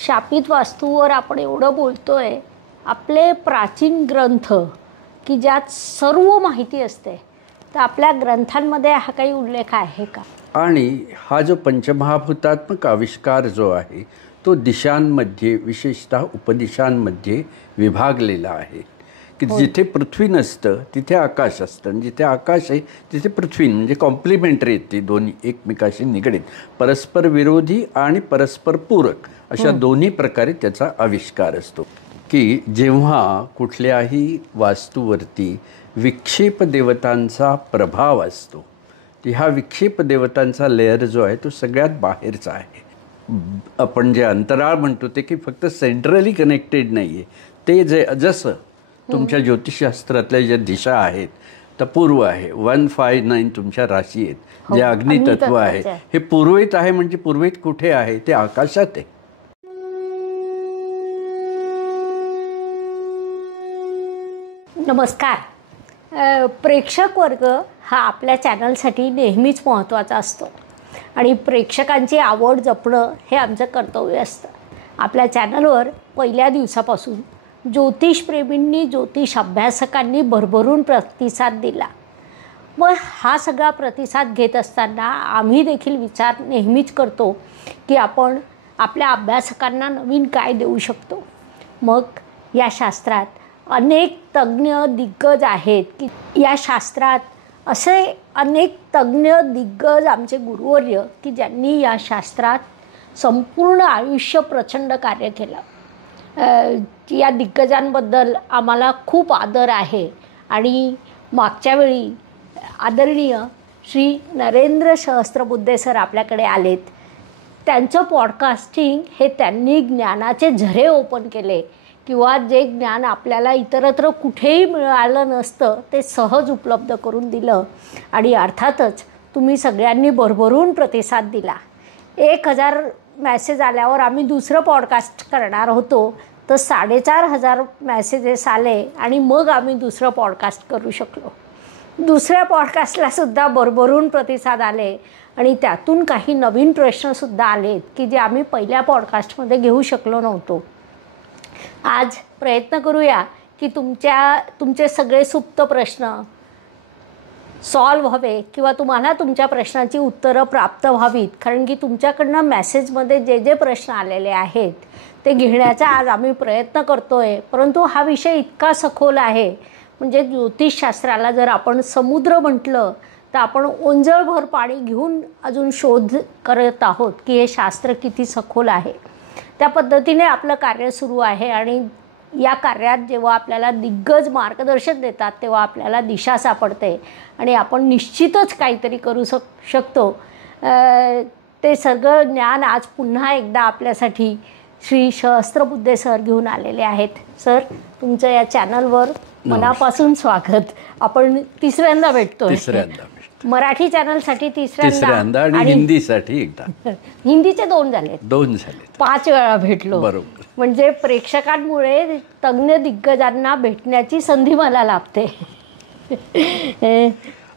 शापित वास्तूवर आपण एवढं बोलतोय, आपले प्राचीन ग्रंथ की ज्यात सर्व माहिती असते, तर आपल्या ग्रंथांमध्ये हा काही उल्लेख आहे का? आणि हा जो पंचमहाभूतात्मक आविष्कार जो आहे तो दिशांमध्ये विशेषतः उपदिशांमध्ये विभागलेला आहे की जिथे पृथ्वी नसतं तिथे आकाश असतं आणि जिथे आकाश आहे तिथे पृथ्वी, म्हणजे कॉम्प्लिमेंटरी येते, दोन्ही एकमेकाशी निगडीत, परस्पर विरोधी आणि परस्पर पूरक अशा दोन्ही प्रकारे त्याचा आविष्कार असतो. की जेव्हा कुठल्याही वास्तूवरती विक्षेप देवतांचा प्रभाव असतो, ह्या विक्षेप देवतांचा लेअर जो आहे तो सगळ्यात बाहेरचा आहे. आपण जे अंतराळ म्हणतो ते की फक्त सेंट्रली कनेक्टेड नाही आहे. ते जे जसं तुमच्या ज्योतिषशास्त्रातल्या ज्या दिशा आहेत, तर पूर्व आहे 159 तुमच्या राशी आहेत, जे अग्नितत्व आहे हे पूर्वेत आहे. म्हणजे पूर्वेत कुठे आहे? ते आकाशात आहे. नमस्कार. प्रेक्षक वर्ग हा आपल्या चॅनलसाठी नेहमीच महत्त्वाचा असतो आणि प्रेक्षकांची आवड जपणं हे आमचं कर्तव्य असतं. आपल्या चॅनलवर पहिल्या दिवसापासून ज्योतिषप्रेमींनी, ज्योतिष अभ्यासकांनी भरभरून प्रतिसाद दिला. मग हा सगळा प्रतिसाद घेत असताना आम्ही देखील विचार नेहमीच करतो की आपण आपल्या अभ्यासकांना नवीन काय देऊ शकतो. मग या शास्त्रात अनेक तज्ज्ञ दिग्गज आहेत की या शास्त्रात असे अनेक तज्ज्ञ दिग्गज आमचे गुरुवर्य की ज्यांनी या शास्त्रात संपूर्ण आयुष्य प्रचंड कार्य केलं. या दिग्गजांबद्दल आम्हाला खूप आदर आहे. आणि मागच्या वेळी आदरणीय श्री नरेंद्र सहस्त्रबुद्धे सर आपल्याकडे आलेत. त्यांचं पॉडकास्टिंग हे त्यांनी ज्ञानाचे झरे ओपन केले किंवा जे ज्ञान आपल्याला इतरत्र कुठेही मिळालं नसतं ते सहज उपलब्ध करून दिलं. आणि अर्थातच तुम्ही सगळ्यांनी भरभरून प्रतिसाद दिला. 1000 मॅसेज आल्यावर आम्ही दुसरं पॉडकास्ट करणार होतो, तर 4500 मॅसेजेस आले आणि मग आम्ही दुसरं पॉडकास्ट करू शकलो. दुसऱ्या पॉडकास्टलासुद्धा भरभरून प्रतिसाद आले आणि त्यातून काही नवीन प्रश्नसुद्धा आलेत की जे आम्ही पहिल्या पॉडकास्टमध्ये घेऊ शकलो नव्हतो. आज प्रयत्न करूया की तुमचे सगळे सुप्त प्रश्न सॉल्व व्हावे किंवा तुम्हाला तुमच्या प्रश्नांची उत्तरं प्राप्त व्हावीत. कारण की तुमच्याकडनं मॅसेजमध्ये जे जे प्रश्न आलेले आहेत ते घेण्याचा आज आम्ही प्रयत्न करतो आहे. परंतु हा विषय इतका सखोल आहे, म्हणजे ज्योतिषशास्त्राला जर आपण समुद्र म्हटलं तर आपण ओंजळभर पाणी घेऊन अजून शोध करत आहोत की हे शास्त्र किती सखोल आहे. त्या पद्धतीने आपलं कार्य सुरू आहे आणि या कार्यात जेव्हा आपल्याला दिग्गज मार्गदर्शन देतात तेव्हा आपल्याला दिशा सापडते आणि आपण निश्चितच काहीतरी करू शकतो. ते सगळं ज्ञान आज पुन्हा एकदा आपल्यासाठी श्री सहस्त्रबुद्धे सर घेऊन आलेले आहेत. सर, तुमचं या चॅनलवर मनापासून स्वागत. आपण तिसऱ्यांदा भेटतो. मराठी चॅनलसाठी तिसऱ्यांदा आणि हिंदीसाठी एकदा. हिंदीचे 2 झाले. 5 वेळा भेटलो. बरोबर. म्हणजे प्रेक्षकांमुळे तज्ज्ञ दिग्गजांना भेटण्याची संधी मला लाभते.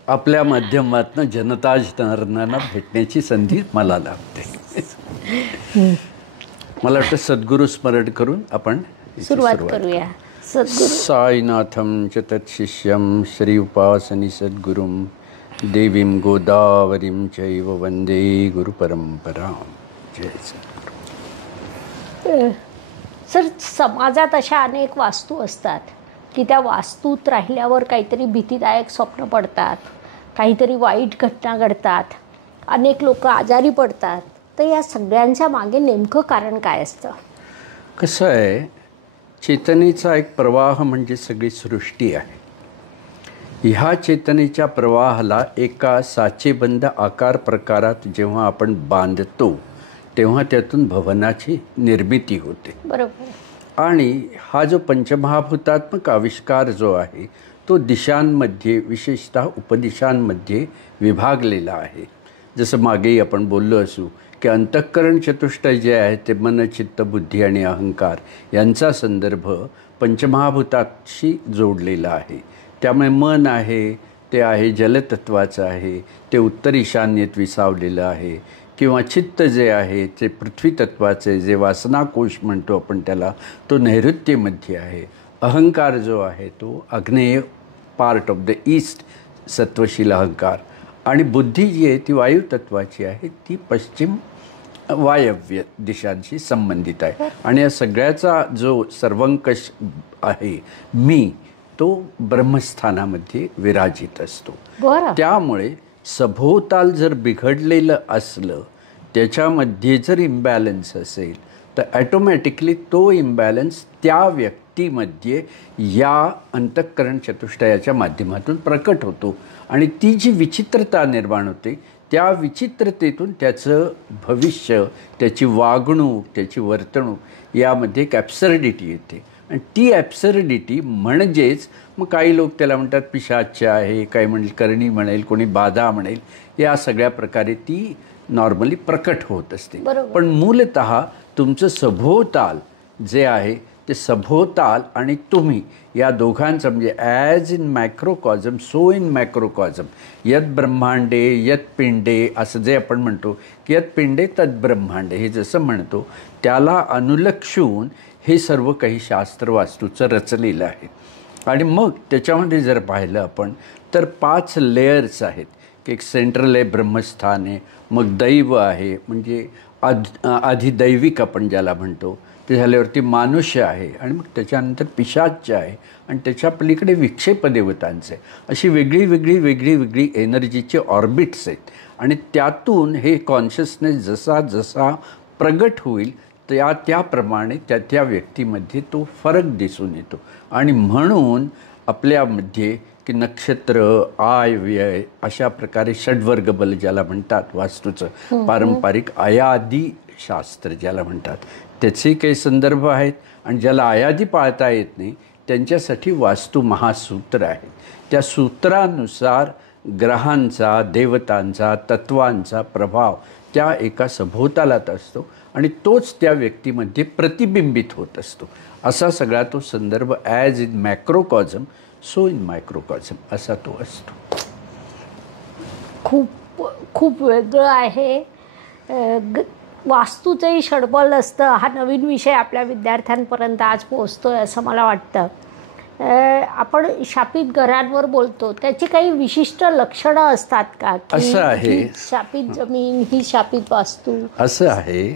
आपल्या माध्यमातून जनता जनार्दनांना भेटण्याची संधी मला लाभते. मला वाटतं सद्गुरू स्मरण करून आपण सुरुवात करूया. सद्गुरू साईनाथम च तत्शिष्यम श्री उपासनी सद्गुरुम देवीं गोदावरीं चैव वंदे गुरुपरंपरां. जय सद्गुरू. सर, समाजात अशा अनेक वास्तू असतात की त्या वास्तूत राहिल्यावर काहीतरी भीतीदायक स्वप्न पडतात, काहीतरी वाईट घटना घडतात, अनेक लोक आजारी पडतात. तर या सगळ्यांच्या मागे नेमकं कारण काय असतं? कसं आहे, चेतनेचा एक प्रवाह म्हणजे सगळी सृष्टी आहे. ह्या चेतनेच्या प्रवाहाला एका साचेबंद आकार प्रकारात जेव्हा आपण बांधतो तेव्हा त्यातून भवनाची निर्मिती होते. बरोबर. आणि हा जो पंचमहाभूतात्मक आविष्कार जो आहे तो दिशांमध्ये विशेषतः उपदिशांमध्ये विभागलेला आहे. जसं मागेही आपण बोललो असू की अंतःकरण चतुष्टय जे आहे ते मन, चित्त, बुद्धी आणि अहंकार यांचा संदर्भ पंचमहाभूताशी जोडलेला आहे. त्यामुळे मन आहे ते आहे जलतत्वाचं आहे, ते उत्तर ईशान्येत विसावलेलं आहे. किंवा चित्त जे आहे ते पृथ्वी तत्वाचे जे वासनाकोश म्हणतो आपण त्याला, तो नैऋत्येमध्ये आहे. अहंकार जो आहे तो आग्नेय part of the east Satvashil अहंकार, आणि बुद्धी जी आहे ती वायुतत्वाची आहे, ती पश्चिम वायव्य दिशांशी संबंधित आहे. आणि या सगळ्याचा जो सर्वंकष आहे मी, तो ब्रह्मस्थानामध्ये विराजित असतो. त्यामुळे सभोवताल जर बिघडलेलं असलं, त्याच्यामध्ये जर इम्बॅलन्स असेल, तर ॲटोमॅटिकली तो इम्बॅलन्स त्या व्यक्तीमध्ये या अंतःकरण चतुष्टयाच्या माध्यमातून प्रकट होतो. आणि ती जी विचित्रता निर्माण होते, त्या विचित्रतेतून त्याचं भविष्य, त्याची वागणूक, त्याची वर्तणूक यामध्ये एक ॲब्सर्डिटी येते. आणि ती ॲब्सर्डिटी म्हणजेच मग काही लोक त्याला म्हणतात पिशाच्य आहे, काही म्हणेल करणी म्हणेल, कोणी बाधा म्हणेल, या सगळ्या प्रकारे ती नॉर्मली प्रकट होत असते. पण मूलतः तुमचं सभोवताल जे आहे ते सभोवताल आणि तुम्ही या दोघांचं म्हणजे ॲज इन मायक्रोकॉझम सो इन मॅक्रोकॉझम, यत ब्रह्मांडे यत पिंडे असं जे आपण म्हणतो की यत पिंडे तत् ब्रह्मांडे, हे जसं म्हणतो त्याला अनुलक्षून हे सर्व काही शास्त्र वास्तूचं रचलेलं आहे. आणि मग त्याच्यामध्ये जर पाहिलं आपण तर 5 लेयर्स आहेत की एक सेंट्रल आहे, ब्रह्मस्थान आहे, मग दैव आहे म्हणजे अधिदैविक आपण ज्याला म्हणतो, ते झाल्यावरती मानुष्य आहे, आणि मग त्याच्यानंतर पिशाच्य आहे, आणि त्याच्या पलीकडे विक्षेप देवतांचे, अशी वेगळी वेगळी वेगळी वेगळी एनर्जीचे ऑर्बिट्स आहेत. आणि त्यातून हे कॉन्शियसनेस जसा जसा प्रगट होईल त्याप्रमाणे त्या व्यक्तीमध्ये तो फरक दिसून येतो. आणि म्हणून आपल्यामध्ये की नक्षत्र, आय, व्यय अशा प्रकारे षड्वर्ग बल ज्याला म्हणतात वास्तूचं, पारंपरिक अयादी शास्त्र ज्याला म्हणतात, त्याचे काही संदर्भ आहेत. आणि ज्याला अयादी पाळता येत नाही त्यांच्यासाठी वास्तू महासूत्र आहे. त्या सूत्रानुसार ग्रहांचा, देवतांचा, तत्वांचा प्रभाव त्या एका सभोवतालात असतो आणि तोच त्या व्यक्तीमध्ये प्रतिबिंबित होत असतो. असा सगळा तो संदर्भ ॲज इन मॅक्रोकॉझम सो इन मायक्रोकॉझम असा तो असतो. खूप खूप वेगळं आहे. वास्तूचंही षडबल असतं. हा नवीन विषय आपल्या विद्यार्थ्यांपर्यंत आज पोहोचतो आहे असं मला वाटतं. आपण शापित घरांवर बोलतो, त्याची काही विशिष्ट लक्षणं असतात का? असं आहे, शापित जमीन ही शापित वास्तू. असं आहे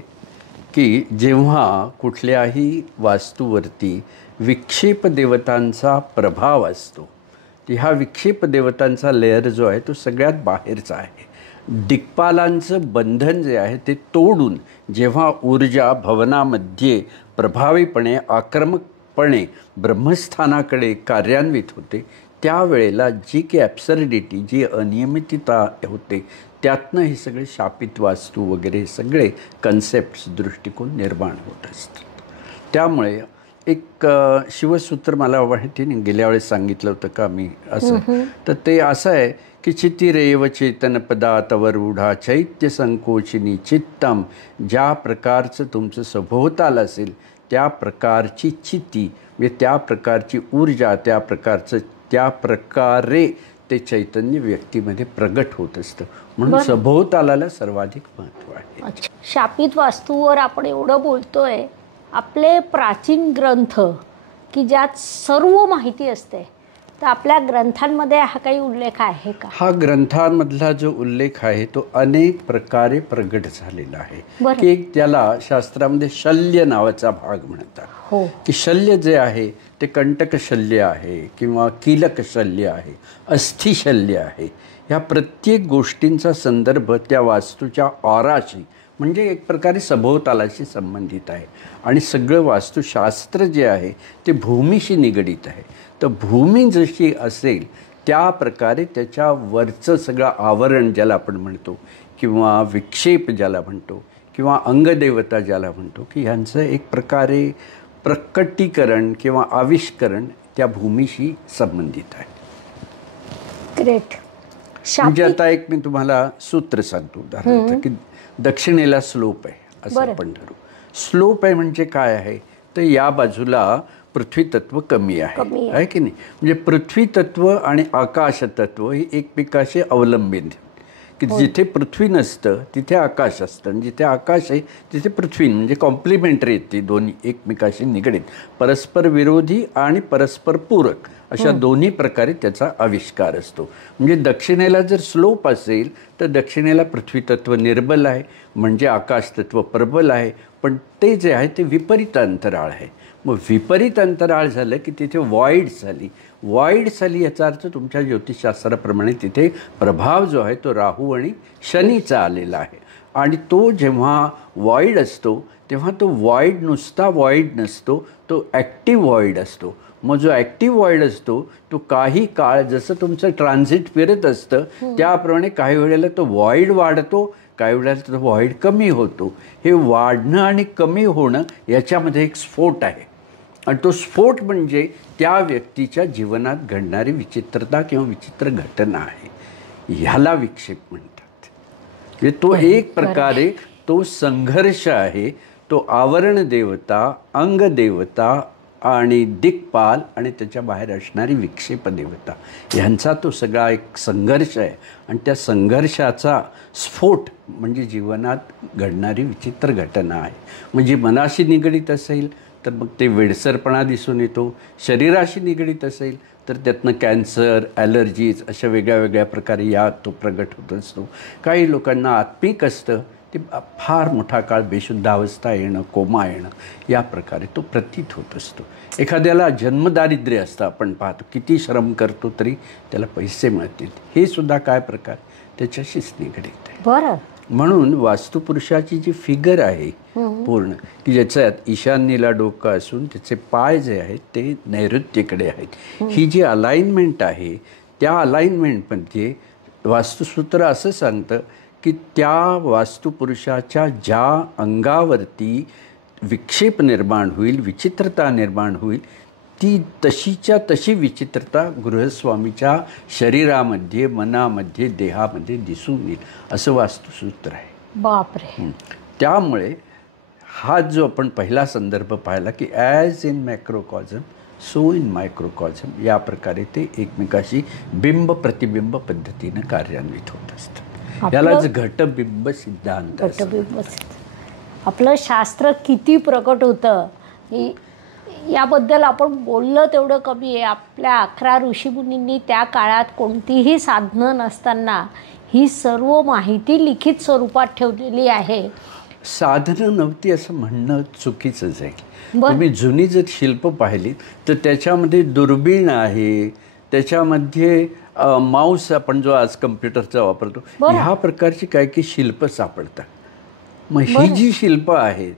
की जेव्हा कुठल्याही वास्तूवरती विक्षेप देवतांचा प्रभाव असतो, ह्या विक्षेप देवतांचा लेअर जो आहे तो सगळ्यात बाहेरचा आहे. दिक्पालांचं बंधन जे आहे ते तोडून जेव्हा ऊर्जा भवनामध्ये प्रभावीपणे, आक्रमकपणे ब्रह्मस्थानाकडे कार्यान्वित होते, त्यावेळेला जी की ॲब्सर्डिटी, जी अनियमितता होते, त्यातनं हे सगळे शापित वास्तू वगैरे सगळे कन्सेप्ट्स, दृष्टिकोन निर्माण होत असतात. त्यामुळे एक शिवसूत्र मला माहिती नाही, गेल्या वेळेस सांगितलं होतं का मी असं, तर ते असं आहे की चितिरेव चेतन पदातवरूढा चैत्य संकोचिनी चित्तम. ज्या प्रकारचं तुमचं सभोवताल असेल त्या प्रकारची चिती म्हणजे त्या प्रकारची ऊर्जा, त्या प्रकारे ते चैतन्य व्यक्तीमध्ये प्रगट होत असतं. म्हणून सभोवतालाला सर्वाधिक महत्त्व आहे. शापित वास्तूवर आपण एवढं बोलतोय, आपले प्राचीन ग्रंथ की ज्यात सर्व माहिती असते, तर आपल्या ग्रंथांमध्ये हा काही उल्लेख आहे का? हा ग्रंथांमधला जो उल्लेख आहे तो अनेक प्रकारे प्रगट झालेला आहे. की एक त्याला शास्त्रामध्ये शल्य नावाचा भाग म्हणतात. की शल्य जे आहे ते कंटक शल्य आहे किंवा कीलक शल्य आहे, अस्थिशल्य आहे. ह्या प्रत्येक गोष्टींचा संदर्भ त्या वास्तूच्या ऑराशी म्हणजे एक प्रकारे सभोवतालाशी संबंधित आहे. आणि सगळं वास्तुशास्त्र जे आहे ते भूमीशी निगडीत आहे. तर भूमी जशी असेल त्या प्रकारे त्याच्यावरचं सगळं आवरण ज्याला आपण म्हणतो किंवा विक्षेप ज्याला म्हणतो किंवा अंगदेवता ज्याला म्हणतो, की ह्यांचं एक प्रकारे प्रकटीकरण किंवा आविष्करण त्या भूमीशी संबंधित आहे. ग्रेट. म्हणजे आता एक मी तुम्हाला सूत्र सांगतो उदाहरणार्थ, की दक्षिणेला स्लोप आहे असं आपण धरू. स्लोप आहे म्हणजे काय आहे, तर या बाजूला पृथ्वी तत्व कमी आहे की नाही. म्हणजे पृथ्वी तत्व आणि आकाश तत्व ही एकमेकाशी अवलंबित, की जिथे पृथ्वी नसतं तिथे आकाश असतं, आणि जिथे आकाश आहे तिथे पृथ्वी, म्हणजे कॉम्प्लिमेंटरी आहेत ती दोन्ही, एकमेकाशी निगडीत, परस्पर विरोधी आणि परस्पर पूरक अशा दोन्ही प्रकारे त्याचा आविष्कार असतो. म्हणजे दक्षिणेला जर स्लोप असेल तर दक्षिणेला पृथ्वी तत्व निर्बल आहे, म्हणजे आकाश तत्व प्रबल आहे, पण ते जे आहे ते विपरीत अंतराळ आहे. मग विपरीत अंतराळ झालं की तिथे वॉईड झाली. वॉईड झाली याचा अर्थ तुमच्या ज्योतिषशास्त्राप्रमाणे तिथे प्रभाव जो आहे तो राहू आणि शनीचा आलेला आहे. आणि तो जेव्हा वॉईड असतो तेव्हा तो वॉईड नुसता वॉईड नसतो, तो ॲक्टिव्ह वॉईड असतो. मग जो ॲक्टिव्ह वॉईड असतो तो काही काळ, जसं तुमचं ट्रान्झिट फिरत असतं त्याप्रमाणे काही वेळेला तो वॉईड वाढतो, काही वेळेला तो वॉईड कमी होतो. हे वाढणं आणि कमी होणं याच्यामध्ये एक स्फोट आहे, आणि तो स्फोट म्हणजे त्या व्यक्तीच्या जीवनात घडणारी विचित्रता किंवा विचित्र घटना आहे. ह्याला विक्षेप म्हणतात. म्हणजे तो एक प्रकारे तो संघर्ष आहे. तो आवरण देवता, अंग देवता आणि दिक्पाल आणि त्याच्या बाहेर असणारी विक्षेप देवता ह्यांचा तो सगळा एक संघर्ष आहे. आणि त्या संघर्षाचा स्फोट म्हणजे जीवनात घडणारी विचित्र घटना आहे. म्हणजे मनाशी निगडीत असेल तर मग ते वेडसरपणा दिसून येतो, शरीराशी निगडीत असेल तर त्यातनं कॅन्सर, ॲलर्जीज अशा वेगळ्या वेगळ्या प्रकारे तो प्रगट होत असतो. काही लोकांना आत्मिक असतं, ते फार मोठा काळ बेशुद्धावस्था येणं, कोमा येणं या प्रकारे तो प्रतीत होत असतो. एखाद्याला जन्मदारिद्र्य असतं, आपण पाहतो किती श्रम करतो तरी त्याला पैसे मिळतील, हे सुद्धा काय प्रकार त्याच्याशीच निगडीत आहे. बरं. म्हणून वास्तुपुरुषाची जी फिगर आहे पूर्ण, की ज्याच्यात ईशान्येला डोकं असून त्याचे पाय जे आहेत ते नैऋत्येकडे आहेत, ही जी अलाइनमेंट आहे त्या अलाइनमेंटमध्ये वास्तुसूत्र असं सांगतं की त्या वास्तुपुरुषाच्या ज्या अंगावरती विक्षेप निर्माण होईल, विचित्रता निर्माण होईल, ती तशीच्या तशी विचित्रता गृहस्वामीच्या शरीरामध्ये, मनामध्ये, देहामध्ये दिसून येईल असं वास्तुसूत्र आहे. बापरे. त्यामुळे हा जो आपण पहिला संदर्भ पाहिला की ॲज इन मॅक्रोकॉझम सो इन मायक्रोकॉझम, या प्रकारे ते एकमेकाशी बिंब प्रतिबिंब पद्धतीनं कार्यान्वित होत असतं. यालाच घटबिंब सिद्धांत. घटबिंब. आपलं शास्त्र किती प्रकट होतं याबद्दल आपण बोललं तेवढं कमी आहे. आपल्या 11 ऋषीमुनींनी त्या काळात कोणतीही साधनं नसताना ही सर्व माहिती लिखित स्वरूपात ठेवलेली आहे. साधनं नव्हती असं म्हणणं चुकीचंच आहे. तुम्ही जुनी जर शिल्प पाहिली तर त्याच्यामध्ये दुर्बीण आहे, त्याच्यामध्ये माऊस आपण जो आज कम्प्युटरचा वापरतो, ह्या प्रकारची काही शिल्प सापडतात. मग ही जी शिल्प आहेत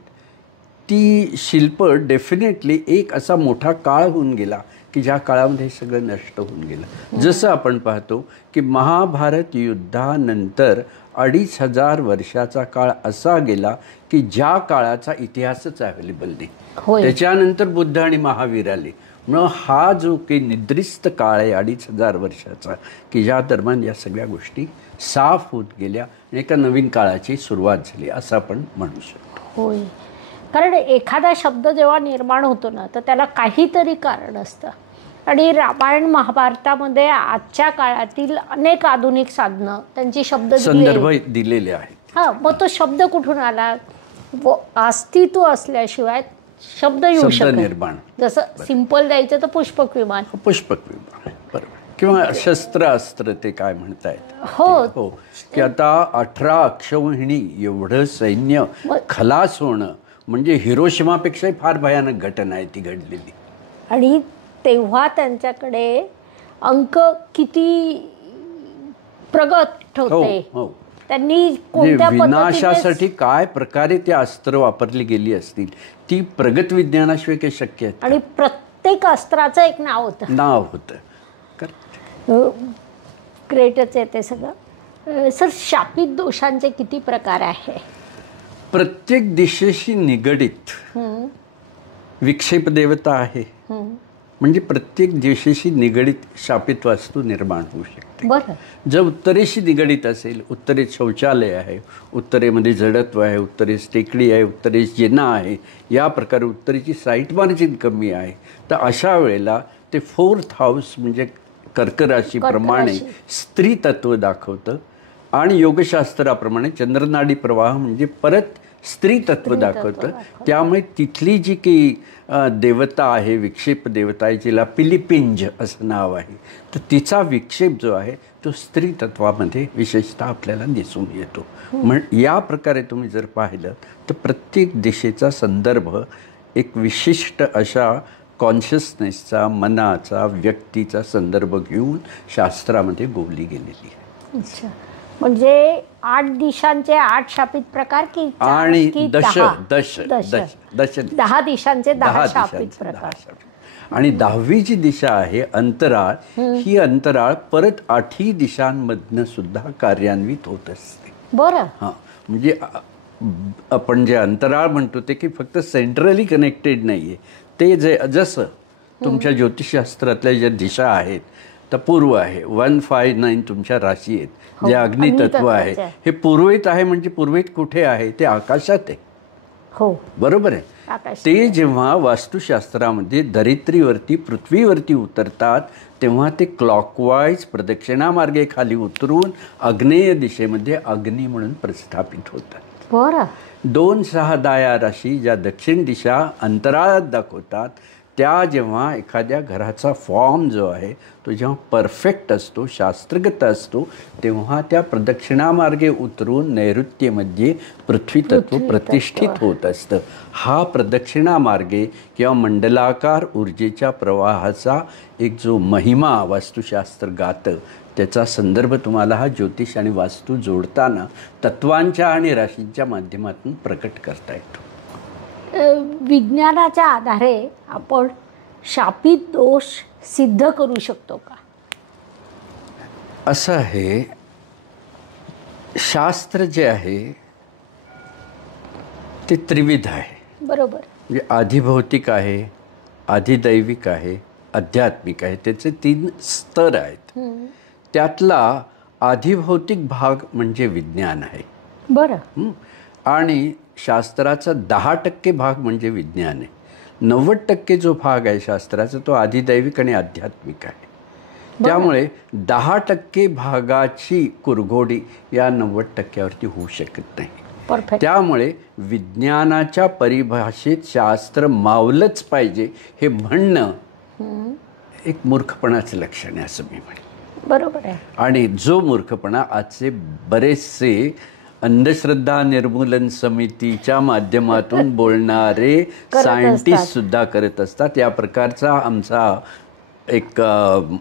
ती शिल्प डेफिनेटली एक असा मोठा काळ होऊन गेला की ज्या काळामध्ये हे सगळं नष्ट होऊन गेलं. जसं आपण पाहतो की महाभारत युद्धानंतर 2500 वर्षाचा काळ असा गेला की ज्या काळाचा इतिहासच अवेलेबल नाही. त्याच्यानंतर बुद्ध आणि महावीर आले. म्हणून हा जो काही निद्रिस्त काळ आहे 2500 वर्षाचा, की ज्या दरम्यान या सगळ्या गोष्टी साफ होत गेल्या आणि एका नवीन काळाची सुरुवात झाली असं आपण म्हणू शकतो. होय. कारण एखादा शब्द जेव्हा निर्माण होतो ना तर त्याला काहीतरी कारण असतं. आणि रामायण महाभारतामध्ये आजच्या काळातील अनेक आधुनिक साधनं त्यांची शब्द संदर्भ दिलेले आहेत. हां, मग तो शब्द कुठून आला? अस्तित्व असल्याशिवाय शब्द येऊ शकतो. निर्माण जसं सिंपल द्यायचं तर पुष्पक विमान. पुष्पक विमान बरोबर. किंवा शस्त्र अस्त्र ते काय म्हणतायत. हो. की आता 18 अक्षौहिणी एवढं सैन्य खलास होणं म्हणजे हिरोशिमापेक्षाही फार भयानक घटना आहे ती घडलेली. आणि तेव्हा त्यांच्याकडे अंक किती प्रगत होते. त्यांनी कोणत्या विनाशासाठी काय प्रकारे ते अस्त्र वापरली गेली असतील ती प्रगत विज्ञानाशिवाय काही शक्य आहे. आणि प्रत्येक अस्त्राचं एक नाव होतं. ग्रेटच आहे ते सगळं. सर, शापित दोषांचे किती प्रकार आहे? प्रत्येक दिशेशी निगडीत विक्षेप देवता आहे. म्हणजे प्रत्येक दिशेशी निगडीत शापित वास्तू निर्माण होऊ शकते. जर उत्तरेशी निगडीत असेल, उत्तरेत शौचालय आहे, उत्तरेमध्ये जडत्व आहे, उत्तरेस टेकडी आहे, उत्तरेस जिना आहे, या प्रकारे उत्तरेची साईट मार्जिन कमी आहे, तर अशा वेळेला ते 4th हाऊस म्हणजे कर्क राशीप्रमाणे स्त्री तत्व दाखवतं. आणि योगशास्त्राप्रमाणे चंद्रनाडी प्रवाह म्हणजे परत स्त्री तत्व दाखवतं. त्यामुळे तिथली जी काही देवता आहे, विक्षेप देवता आहे, जिला पिलिपिंज असं नाव आहे, तर तिचा विक्षेप जो आहे तो स्त्री तत्वामध्ये विशेषतः आपल्याला दिसून येतो. या प्रकारे तुम्ही जर पाहिलं तर प्रत्येक दिशेचा संदर्भ एक विशिष्ट अशा कॉन्शियसनेसचा, मनाचा, व्यक्तीचा संदर्भ घेऊन शास्त्रामध्ये गोवली गेलेली आहे. अच्छा, म्हणजे 8 दिशांचे 8 शापित प्रकार की आणि की 10 दिशांचे 10 शापित प्रकार. आणि 10वी जी दिशा आहे अंतराळ, ही अंतराळ परत 8ही दिशांमधनं सुद्धा कार्यान्वित होत असते. बरं. हां, म्हणजे आपण जे अंतराळ म्हणतो ते की फक्त सेंट्रली कनेक्टेड नाही आहे. ते जसं तुमच्या ज्योतिषशास्त्रातल्या ज्या दिशा आहेत, तर पूर्व आहे, 159 तुमच्या राशी आहेत, जे अग्नितत्व आहे, हे पूर्वेत आहे. म्हणजे पूर्वेत कुठे आहे? ते आकाशात आहे. हो, बरोबर आहे. ते जेव्हा वास्तुशास्त्रामध्ये धरित्रीवरती, पृथ्वीवरती उतरतात, तेव्हा ते क्लॉकवाईज प्रदक्षिणामार्गे खाली उतरून आग्नेय दिशेमध्ये अग्नी म्हणून प्रस्थापित होतात. बरं. 2-6 या राशी ज्या दक्षिण दिशा अंतराळात दाखवतात, त्या जेव्हा एखाद्या घराचा फॉर्म जो आहे तो जेव्हा परफेक्ट असतो, शास्त्रगत असतो, तेव्हा त्या प्रदक्षिणामार्गे उतरून नैऋत्यमध्ये पृथ्वी तत्व प्रतिष्ठित होत असतं. हा प्रदक्षिणामार्गे किंवा मंडलाकार ऊर्जेच्या प्रवाहाचा एक जो महिमा वास्तुशास्त्र गातं, त्याचा संदर्भ तुम्हाला हा ज्योतिष आणि वास्तू जोडताना तत्वांच्या आणि राशींच्या माध्यमातून प्रकट करता येतो. विज्ञानाच्या आधारे आपण शापित दोष सिद्ध करू शकतो का? असं आहे, शास्त्र जे आहे ते त्रिविध आहे. बरोबर. म्हणजे आधिभौतिक आहे, आधिदैविक आहे, आध्यात्मिक आहे. त्याचे 3 स्तर आहेत. त्यातला आधिभौतिक भाग म्हणजे विज्ञान आहे. बरं. आणि शास्त्राचा 10% भाग म्हणजे विज्ञान आहे. 90% जो भाग आहे शास्त्राचा तो आधिदैविक आणि आध्यात्मिक आहे. त्यामुळे 10% भागाची कुरघोडी या 90%वरती होऊ शकत नाही. परफेक्ट. त्यामुळे विज्ञानाच्या परिभाषेत शास्त्र मावलंच पाहिजे हे म्हणणं एक मूर्खपणाचं लक्षण आहे असं मी म्हणेन. बरोबर आहे. आणि जो मूर्खपणा आजचे बरेचसे अंधश्रद्धा निर्मूलन समितीच्या माध्यमातून बोलणारे सायंटिस्ट सुद्धा करत असतात. या प्रकारचा आमचा एक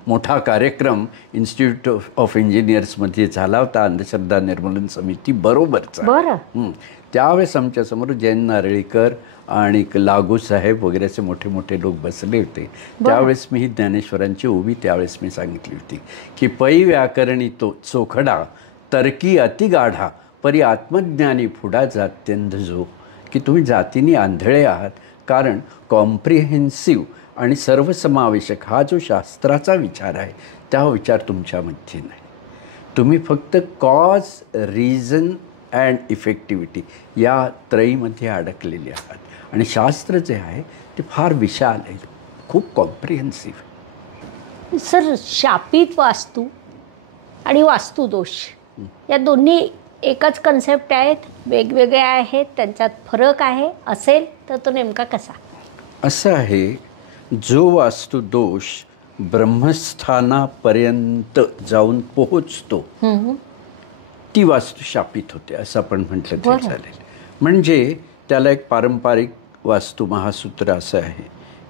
मोठा कार्यक्रम इन्स्टिट्यूट ऑफ इंजिनियर्समध्ये झाला होता, अंधश्रद्धा निर्मूलन समिती बरोबरचा. बरं. त्यावेळेस आमच्यासमोर जयंत नारळीकर आणि लागू साहेब वगैरे असे मोठे मोठे लोक बसले होते. त्यावेळेस मी ही ज्ञानेश्वरांची ओवी त्यावेळेस मी सांगितली होती की पै व्याकरणी तो चोखडा, तर्की अतिगाढा, परी आत्मज्ञानी पुढा जात्यंध जो. की तुम्ही जातीने आंधळे आहात, कारण कॉम्प्रिहेन्सिव्ह आणि सर्वसमावेशक हा जो शास्त्राचा विचार आहे त्या विचार तुमच्यामध्ये नाही. तुम्ही फक्त कॉज, रिझन अँड इफेक्टिव्हिटी या त्रयीमध्ये अडकलेले आहात. आणि शास्त्र जे आहे ते फार विशाल आहे, खूप कॉम्प्रिहेन्सिव्ह. सर, शापित वास्तू आणि वास्तुदोष या दोन्ही एकच कन्सेप्ट आहेत, वेगवेगळे आहेत, त्यांच्यात फरक आहे असेल तर तो नेमका कसा? असं आहे, जो वास्तुदोष ब्रह्मस्थानापर्यंत जाऊन पोहोचतो ती वास्तू शापित होते असं आपण म्हटलं तरी चालेल. म्हणजे त्याला एक पारंपरिक वास्तू महासूत्र असं आहे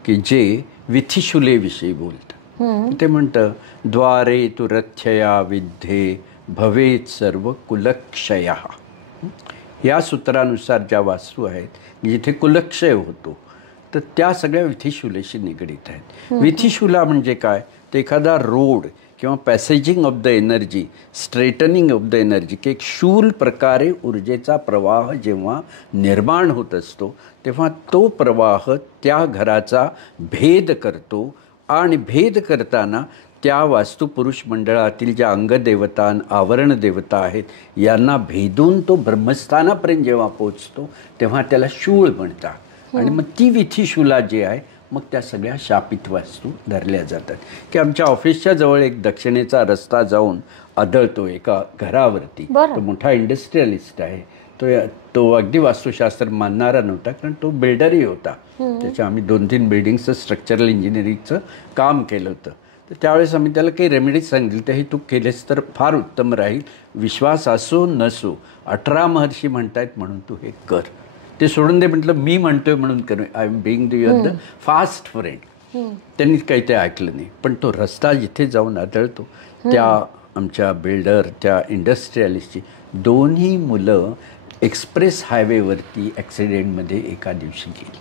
की जे विथिशुलेविषयी बोलतं. ते म्हणतं, द्वारे तु रथ्यया विद्धे भवेत सर्व कुलक्षया. या सूत्रानुसार ज्या वास्तू आहेत जिथे कुलक्षय होतो तर त्या सगळ्या विथिशुलेशी निगडीत आहेत. विथिशुला म्हणजे काय? तर एखादा रोड किंवा passaging of the energy, straightening of the energy, की एक शूल प्रकारे ऊर्जेचा प्रवाह जेव्हा निर्माण होत असतो तेव्हा तो प्रवाह त्या घराचा भेद करतो. आणि भेद करताना त्या वास्तुपुरुष मंडळातील ज्या अंगदेवता, आवरण देवता आहेत यांना भेदून तो ब्रह्मस्थानापर्यंत जेव्हा पोचतो तेव्हा त्याला शूळ म्हणतात. आणि मग ती विथिशूला जी आहे मग त्या सगळ्या शापित वास्तू धरल्या जातात. की आमच्या ऑफिसच्या जवळ एक दक्षिणेचा रस्ता जाऊन आदळतो एका घरावरती. तो मोठा इंडस्ट्रियलिस्ट आहे. तो अगदी वास्तुशास्त्र मानणारा नव्हता, कारण तो बिल्डरही होता. त्याच्या आम्ही 2-3 बिल्डिंगचं स्ट्रक्चरल इंजिनिअरिंगचं काम केलं होतं. तर त्यावेळेस आम्ही त्याला काही रेमेडीज सांगितली, तर हे तू केलेस तर फार उत्तम राहील. विश्वास असो नसो, 18 महर्षी म्हणतायत म्हणून तू हे कर. ते सोडून दे म्हटलं, मी म्हणतोय म्हणून कर. I am being the fast friend. त्यांनी काही ते ऐकलं नाही. पण तो रस्ता जिथे जाऊन आदळतो, त्या आमच्या बिल्डर, त्या इंडस्ट्रियलिस्टची दोन्ही मुलं एक्सप्रेस हायवेवरती ॲक्सिडेंटमध्ये एका दिवशी गेली.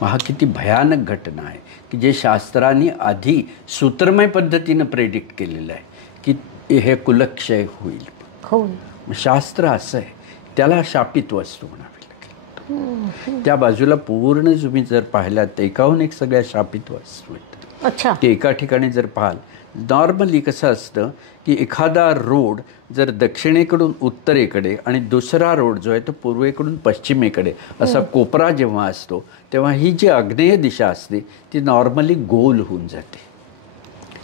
हा किती भयानक घटना आहे की जे शास्त्रांनी आधी सूत्रमय पद्धतीनं प्रेडिक्ट केलेलं आहे की हे कुलक्षय होईल. शास्त्र असं आहे, त्याला शापित वस्तू म्हणावी लागेल. त्या बाजूला पूर्ण तुम्ही जर पाहिलात तर एकाहून एक सगळ्या शापित वस्तू आहेत. ते एका ठिकाणी जर पाहाल, नॉर्मली कसं असतं की एखादा रोड जर दक्षिणेकडून उत्तरेकडे आणि दुसरा रोड जो आहे तो पूर्वेकडून पश्चिमेकडे असा कोपरा जेव्हा असतो, तेव्हा ही जी आग्नेय दिशा असते ती नॉर्मली गोल होऊन जाते.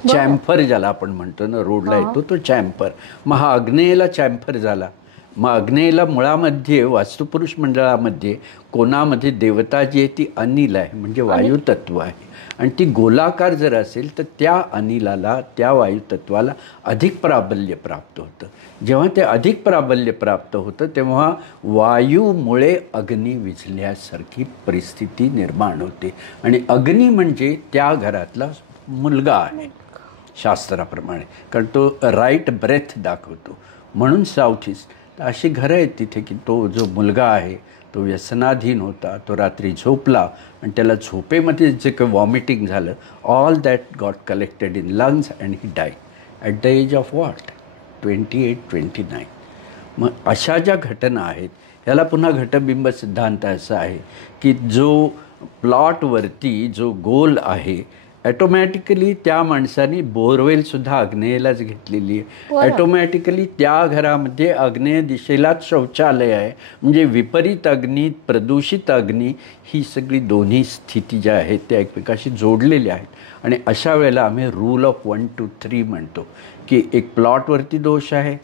चॅम्फर ज्याला आपण म्हणतो ना, रोडला येतो तो चॅम्फर. मग हा आग्नेयला चॅम्फर झाला. मग आग्नेयला मुळामध्ये वास्तुपुरुष मंडळामध्ये कोणामध्ये देवता जी आहे ती अनिल आहे, म्हणजे वायुतत्व आहे. आणि ती गोलाकार जर असेल तर त्या अनिलाला, त्या वायुतत्वाला अधिक प्राबल्य प्राप्त होतं. जेव्हा ते अधिक प्राबल्य प्राप्त होतं तेव्हा वायूमुळे अग्नी विझल्यासारखी परिस्थिती निर्माण होते. आणि अग्नी म्हणजे त्या घरातला मुलगा आहे शास्त्राप्रमाणे, कारण तो राईट ब्रेथ दाखवतो. म्हणून साऊथ ईस्ट अशी घरं आहेत तिथे की तो जो मुलगा आहे तो व्यसनाधीन होता. तो रात्री झोपला आणि त्याला झोपेमध्ये जे काही वॉमिटिंग झालं, all that got collected in lungs and he died at the age of what 28-29. मग अशा ज्या घटना आहेत ह्याला पुन्हा घटबिंब सिद्धांत असा आहे की जो प्लॉटवरती जो गोल आहे, ॲटोमॅटिकली त्या माणसाने बोरवेलसुद्धा आग्नेयलाच घेतलेली आहे. ॲटोमॅटिकली त्या घरामध्ये आग्नेय दिशेलाच शौचालय आहे. म्हणजे विपरीत अग्नी, प्रदूषित अग्नी ही सगळी दोन्ही स्थिती ज्या आहेत त्या एकमेकाशी जोडलेल्या आहेत. आणि अशा वेळेला आम्ही रूल ऑफ 1, 2, 3 म्हणतो की एक प्लॉटवरती दोष आहे,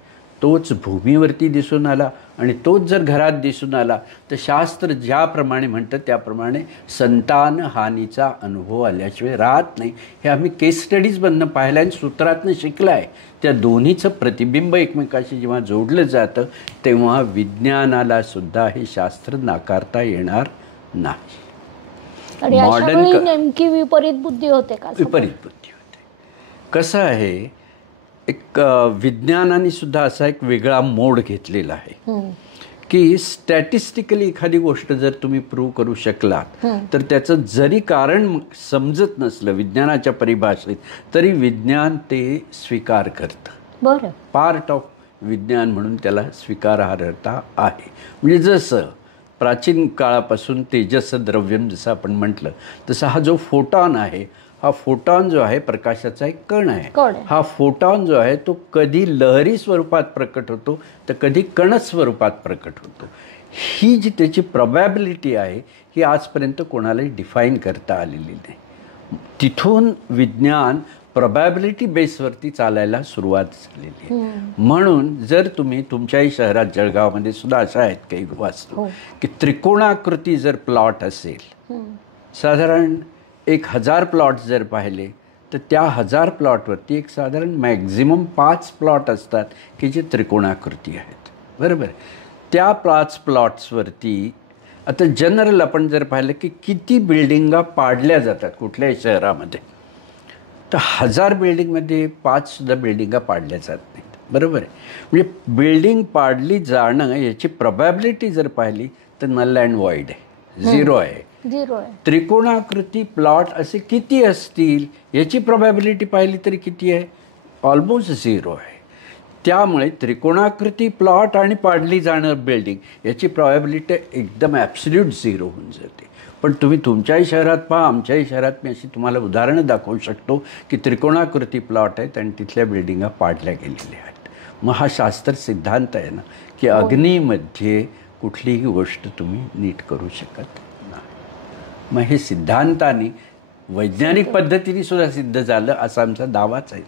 तोच भूमीवरती दिसून आला आणि तोच जर घरात दिसून आला तर शास्त्र ज्याप्रमाणे म्हणतं त्याप्रमाणे संतान हानीचा अनुभव आल्याशिवाय राहत नाही. हे आम्ही केस स्टडीजमधनं पाहिलं आणि सूत्रातनं शिकलं आहे. त्या दोन्हीचं प्रतिबिंब एकमेकाशी जेव्हा जोडलं जातं तेव्हा विज्ञानाला सुद्धा हे शास्त्र नाकारता येणार नाही. मॉडर्न नेमकी विपरीत बुद्धी होते का? विपरीत बुद्धी होते. कसं आहे, एक विज्ञानाने सुद्धा असा एक वेगळा मोड घेतलेला आहे की स्टॅटिस्टिकली एखादी गोष्ट जर तुम्ही प्रूव्ह करू शकलात तर त्याचं जरी कारण समजत नसलं विज्ञानाच्या परिभाषेत तरी विज्ञान ते स्वीकार करतं. पार्ट ऑफ विज्ञान म्हणून त्याला स्वीकारार्हता आहे. म्हणजे जसं प्राचीन काळापासून तेजस द्रव्यम जसं आपण म्हटलं तसं हा जो फोटॉन आहे, हा फोटॉन जो आहे प्रकाशाचा एक कण आहे. हा फोटॉन जो आहे तो कधी लहरी स्वरूपात प्रकट होतो तर कधी कण स्वरूपात प्रकट होतो. ही जी त्याची प्रोबॅबिलिटी आहे ही आजपर्यंत कोणालाही डिफाईन करता आलेली नाही. तिथून विज्ञान प्रोबॅबिलिटी बेसवरती चालायला सुरुवात झालेली आहे. म्हणून जर तुम्ही तुमच्याही शहरात जळगावमध्ये सुद्धा अशा आहेत काही वास्तू की त्रिकोणाकृती जर प्लॉट असेल, साधारण 1000 प्लॉट जर पाहिले तर त्या 1000 प्लॉटवरती एक साधारण मॅक्झिमम 5 प्लॉट असतात की जे त्रिकोणाकृती आहेत. बरोबर. त्या 5 प्लॉट्सवरती आता जनरल आपण जर पाहिलं की किती बिल्डिंगा पाडल्या जातात कुठल्याही शहरामध्ये, तर 1000 बिल्डिंगमध्ये 5सुद्धा बिल्डिंगा पाडल्या जात नाहीत. बरोबर आहे. म्हणजे बिल्डिंग पाडली जाणं याची प्रोबॅबिलिटी जर पाहिली तर नल अँड वॉइड आहे, 0 आहे. त्रिकोणाकृती प्लॉट असे किती असतील याची प्रोबॅबिलिटी पाहिली तरी किती आहे? ऑलमोस्ट 0 आहे. त्यामुळे त्रिकोणाकृती प्लॉट आणि पाडली जाणं बिल्डिंग याची प्रोबॅबिलिटी एकदम ॲब्सल्यूट 0 होऊन जाते. पण तुम्ही तुमच्याही शहरात पहा, आमच्याही शहरात मी अशी तुम्हाला उदाहरणं दाखवू शकतो की त्रिकोणाकृती प्लॉट आहेत आणि तिथल्या बिल्डिंगा पाडल्या गेलेल्या आहेत. मग हा शास्त्र सिद्धांत आहे ना की अग्नीमध्ये कुठलीही गोष्ट तुम्ही नीट करू शकत नाही. मग हे सिद्धांताने वैज्ञानिक पद्धतीने सुद्धा सिद्ध झालं असा आमचा दावाच आहे.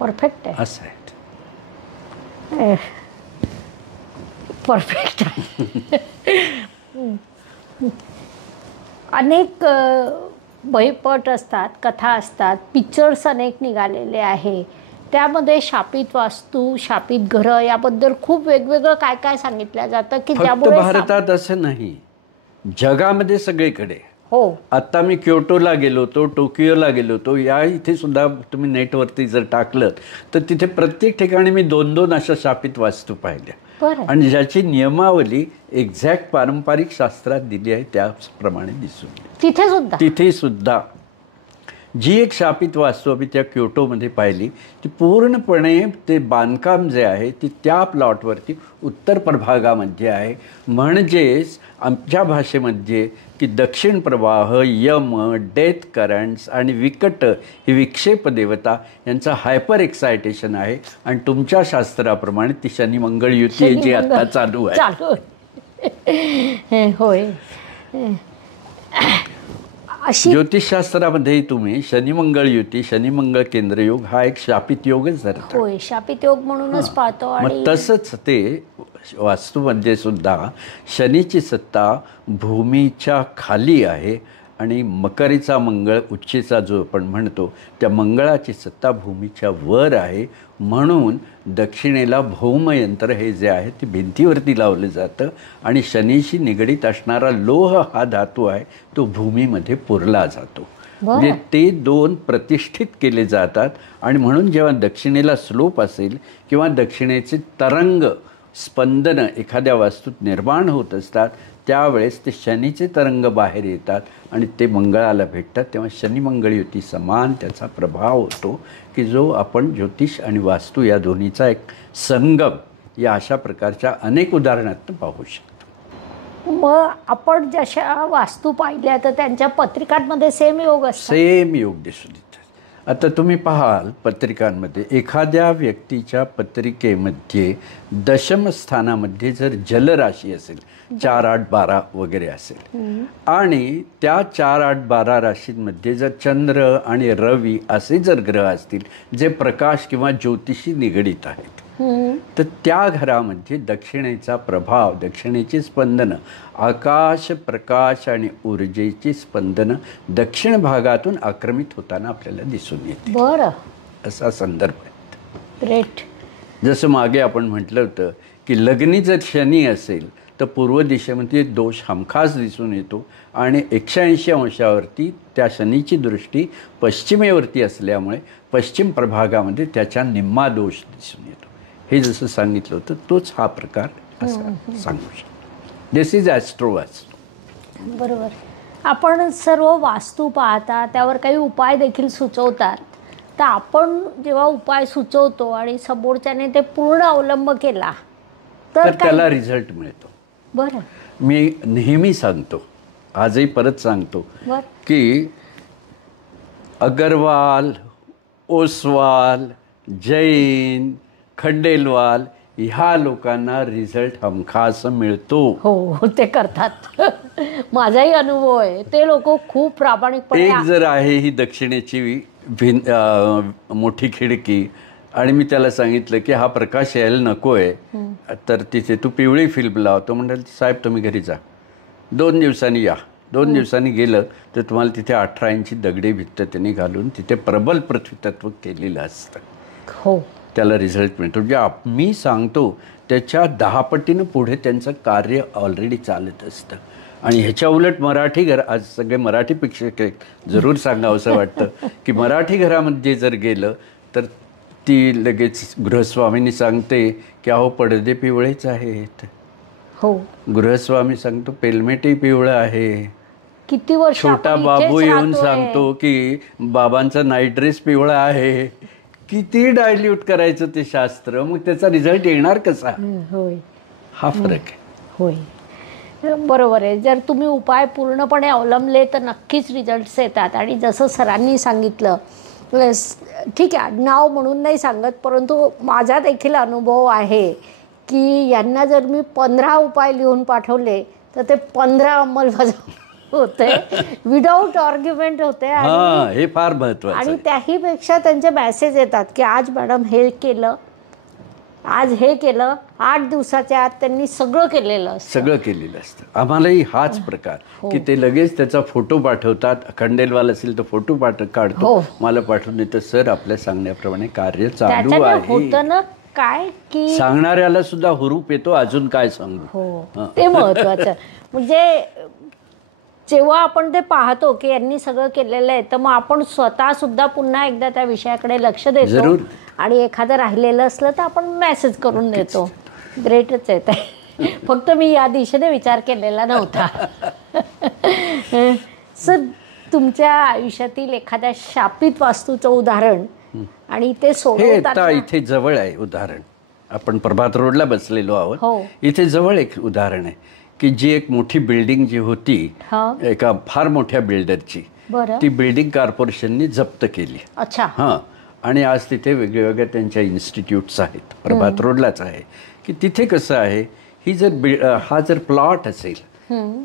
परफेक्ट आहे. असं आहे. परफेक्ट आहे. अनेक भयपट असतात, कथा असतात, पिक्चर्स अनेक निघालेले आहे. त्यामध्ये शापित वास्तू, शापित घरं याबद्दल खूप वेगवेगळं काय काय सांगितलं जातं की फक्त भारतात असं नाही, जगामध्ये सगळीकडे. हो. आता मी क्योटोला गेलो होतो, टोकियोला गेलो होतो. या इथे सुद्धा तुम्ही नेटवरती जर टाकलं तर तिथे प्रत्येक ठिकाणी मी 2-2 अशा शापित वास्तू पाहिल्या. आणि ज्याची नियमावली एक्झॅक्ट पारंपरिक शास्त्रात दिली आहे त्याप्रमाणे दिसून तिथे सुद्धा जी एक शापित वास्तू आम्ही त्या क्योटोमध्ये पाहिली ती पूर्णपणे ते बांधकाम जे आहे ती त्या प्लॉटवरती उत्तर प्रभागामध्ये आहे. म्हणजेच आमच्या भाषेमध्ये की दक्षिण प्रवाह, यम, डेथ करंट्स आणि विकट ही विक्षेप देवता यांचं हायपर एक्सायटेशन आहे. आणि तुमच्या शास्त्राप्रमाणे ती शनी मंगळ युती आहे जी आता चालू आहे. होय. ज्योतिषशास्त्रामध्ये तुम्ही शनी मंगळ युती, शनी मंगळ केंद्रयोग हा एक शापित योगच धरतो. होय, शापित योग म्हणूनच पाहतो. आणि तसंच ते वास्तूमध्ये सुद्धा शनीची सत्ता भूमीच्या खाली आहे आणि मकरीचा मंगळ, उच्चेचा जो आपण म्हणतो त्या मंगळाची सत्ता भूमीच्या वर आहे. म्हणून दक्षिणेला भौमयंत्र हे जे आहे ते भिंतीवरती लावलं जातं आणि शनीशी निगडीत असणारा लोह हा धातू आहे तो भूमीमध्ये पुरला जातो. म्हणजे ते 2 प्रतिष्ठित केले जातात. आणि म्हणून जेव्हा दक्षिणेला स्लोप असेल किंवा दक्षिणेचे तरंग स्पंदनं एखाद्या वास्तूत निर्माण होत असतात त्यावेळेस ते शनीचे तरंग बाहेर येतात आणि ते मंगळाला भेटतात. तेव्हा शनी मंगळ युती समान त्याचा प्रभाव होतो की जो आपण ज्योतिष आणि वास्तू या दोन्हीचा एक संगम या अशा प्रकारच्या अनेक उदाहरणातून पाहू शकतो. मग आपण जशा वास्तू पाहिल्या तर त्यांच्या पत्रिकांमध्ये सेम योग असतात. सेम योग दिसून येतात. आता तुम्ही पाहाल पत्रिकांमध्ये एखाद्या व्यक्तीच्या पत्रिकेमध्ये दशम स्थानामध्ये जर जलराशी असेल 4, 8, 12 वगैरे असेल आणि त्या 4, 8, 12 राशींमध्ये जर चंद्र आणि रवी असे जर ग्रह असतील जे प्रकाश किंवा ज्योतिषी निगडीत आहेत तर त्या घरामध्ये दक्षिणेचा प्रभाव, दक्षिणेची स्पंदनं, आकाश, प्रकाश आणि ऊर्जेची स्पंदनं दक्षिण भागातून आक्रमित होताना आपल्याला दिसून येते. बरं, असा संदर्भ आहे. ग्रेट. जसं मागे आपण म्हटलं होतं की लग्नी जर शनी असेल तर पूर्व दिशेमध्ये दोष हमखास दिसून येतो आणि 180 अंशावरती त्या शनीची दृष्टी पश्चिमेवरती असल्यामुळे पश्चिम प्रभागामध्ये त्याच्या निम्मा दोष दिसून येतो. हे जसं सांगितलं होतं तोच हा प्रकार असा सांगू शकतो. दिस इज ॲस्ट्रोवाच. बरोबर. आपण सर्व वास्तू पाहता त्यावर काही उपाय देखील सुचवतात. तर आपण जेव्हा उपाय सुचवतो आणि समोरच्याने ते पूर्ण अवलंब केला तर त्याला रिझल्ट मिळतो. बरं. मी नेहमी सांगतो, आजही परत सांगतो की अगरवाल, ओसवाल, जैन, खंडेलवाल ह्या लोकांना रिझल्ट हमखास मिळतो. हो, ते करतात. माझाही अनुभव आहे. ते लोक खूप प्रामाणिकपणे. एक जर आहे ही दक्षिणेची मोठी खिडकी आणि मी त्याला सांगितलं की हा प्रकाश यायला नको आहे तर तिथे तू पिवळी फिल्म लाव. तो म्हणाल साहेब तुम्ही घरी जा, 2 दिवसांनी या. 2 दिवसांनी गेलं तर तुम्हाला तिथे 18 इंची दगडी भित्त त्यांनी घालून तिथे प्रबल पृथ्वीतत्व केलेलं असतं. हो, त्याला रिझल्ट मिळतो. म्हणजे मी सांगतो त्याच्या 10 पटीनं पुढे त्यांचं कार्य ऑलरेडी चालत असतं. आणि ह्याच्या उलट मराठी घर, आज सगळे मराठी प्रेक्षक जरूर सांगावं असं वाटतं की मराठी घरामध्ये जर गेलं तर ती लगेच गृहस्वामीनी सांगते की अहो पडदे पिवळेच आहेत. हो, गृहस्वामी सांगतो पेलमेटही पिवळं आहे. किती वर्ष छोटा बाबू येऊन सांगतो की बाबांचा नाईट ड्रेस पिवळा आहे. किती डायल्यूट करायचं ते शास्त्र, मग त्याचा रिझल्ट येणार कसा? होय, हा फरक आहे. होय, बरोबर आहे. जर तुम्ही उपाय पूर्णपणे अवलंबले तर नक्कीच रिझल्ट्स येतात. आणि जसं सरांनी सांगितलं, ठीक आहे नाव म्हणून नाही सांगत, परंतु माझा देखील अनुभव आहे की यांना जर मी 15 उपाय लिहून पाठवले तर ते 15 अंमलबजावणी होते, विदाऊट आर्ग्युमेंट होते. हा, हे फार महत्वाचं आणि आहे. त्याही पेक्षा त्यांचे मेसेज येतात की आज मॅडम हे केलं, आज हे केलं. 8 दिवसाच्या आत त्यांनी सगळं केलेलं असतं. सगळं केलेलं असतं. आम्हालाही हाच प्रकार की ते लगेच त्याचा फोटो पाठवतात. खंडेलवाल असेल तर फोटो काढतो, मला पाठवून देतं, सर आपल्या सांगण्याप्रमाणे कार्य चालू आहे. होतं ना काय की सांगणाऱ्याला सुद्धा हुरूप येतो, अजून काय सांगू. हो, ते महत्वाचं. म्हणजे जेव्हा आपण ते पाहतो की यांनी सगळं केलेलं आहे, तर मग आपण स्वतः सुद्धा पुन्हा एकदा त्या विषयाकडे लक्ष देतो. जरूर. आणि एखादं राहिलेलं असलं तर आपण मेसेज करून देतो. ग्रेटच आहे ते. फक्त मी या दिशेने विचार केलेला नव्हता. सर, तुमच्या आयुष्यातील एखाद्या शापित वास्तूचं उदाहरण आणि ते सोडवताना इथे जवळ आहे उदाहरण. आपण प्रभात रोडला बसलेलो आहोत. इथे जवळ एक उदाहरण आहे की जी एक मोठी बिल्डिंग जी होती एका फार मोठ्या बिल्डरची, ती बिल्डिंग कॉर्पोरेशनने जप्त केली. अच्छा. हां. आणि आज तिथे वेगवेगळ्या त्यांच्या इन्स्टिट्यूट्स आहेत. प्रभात रोडलाच आहे की तिथे कसं आहे, हा जर प्लॉट असेल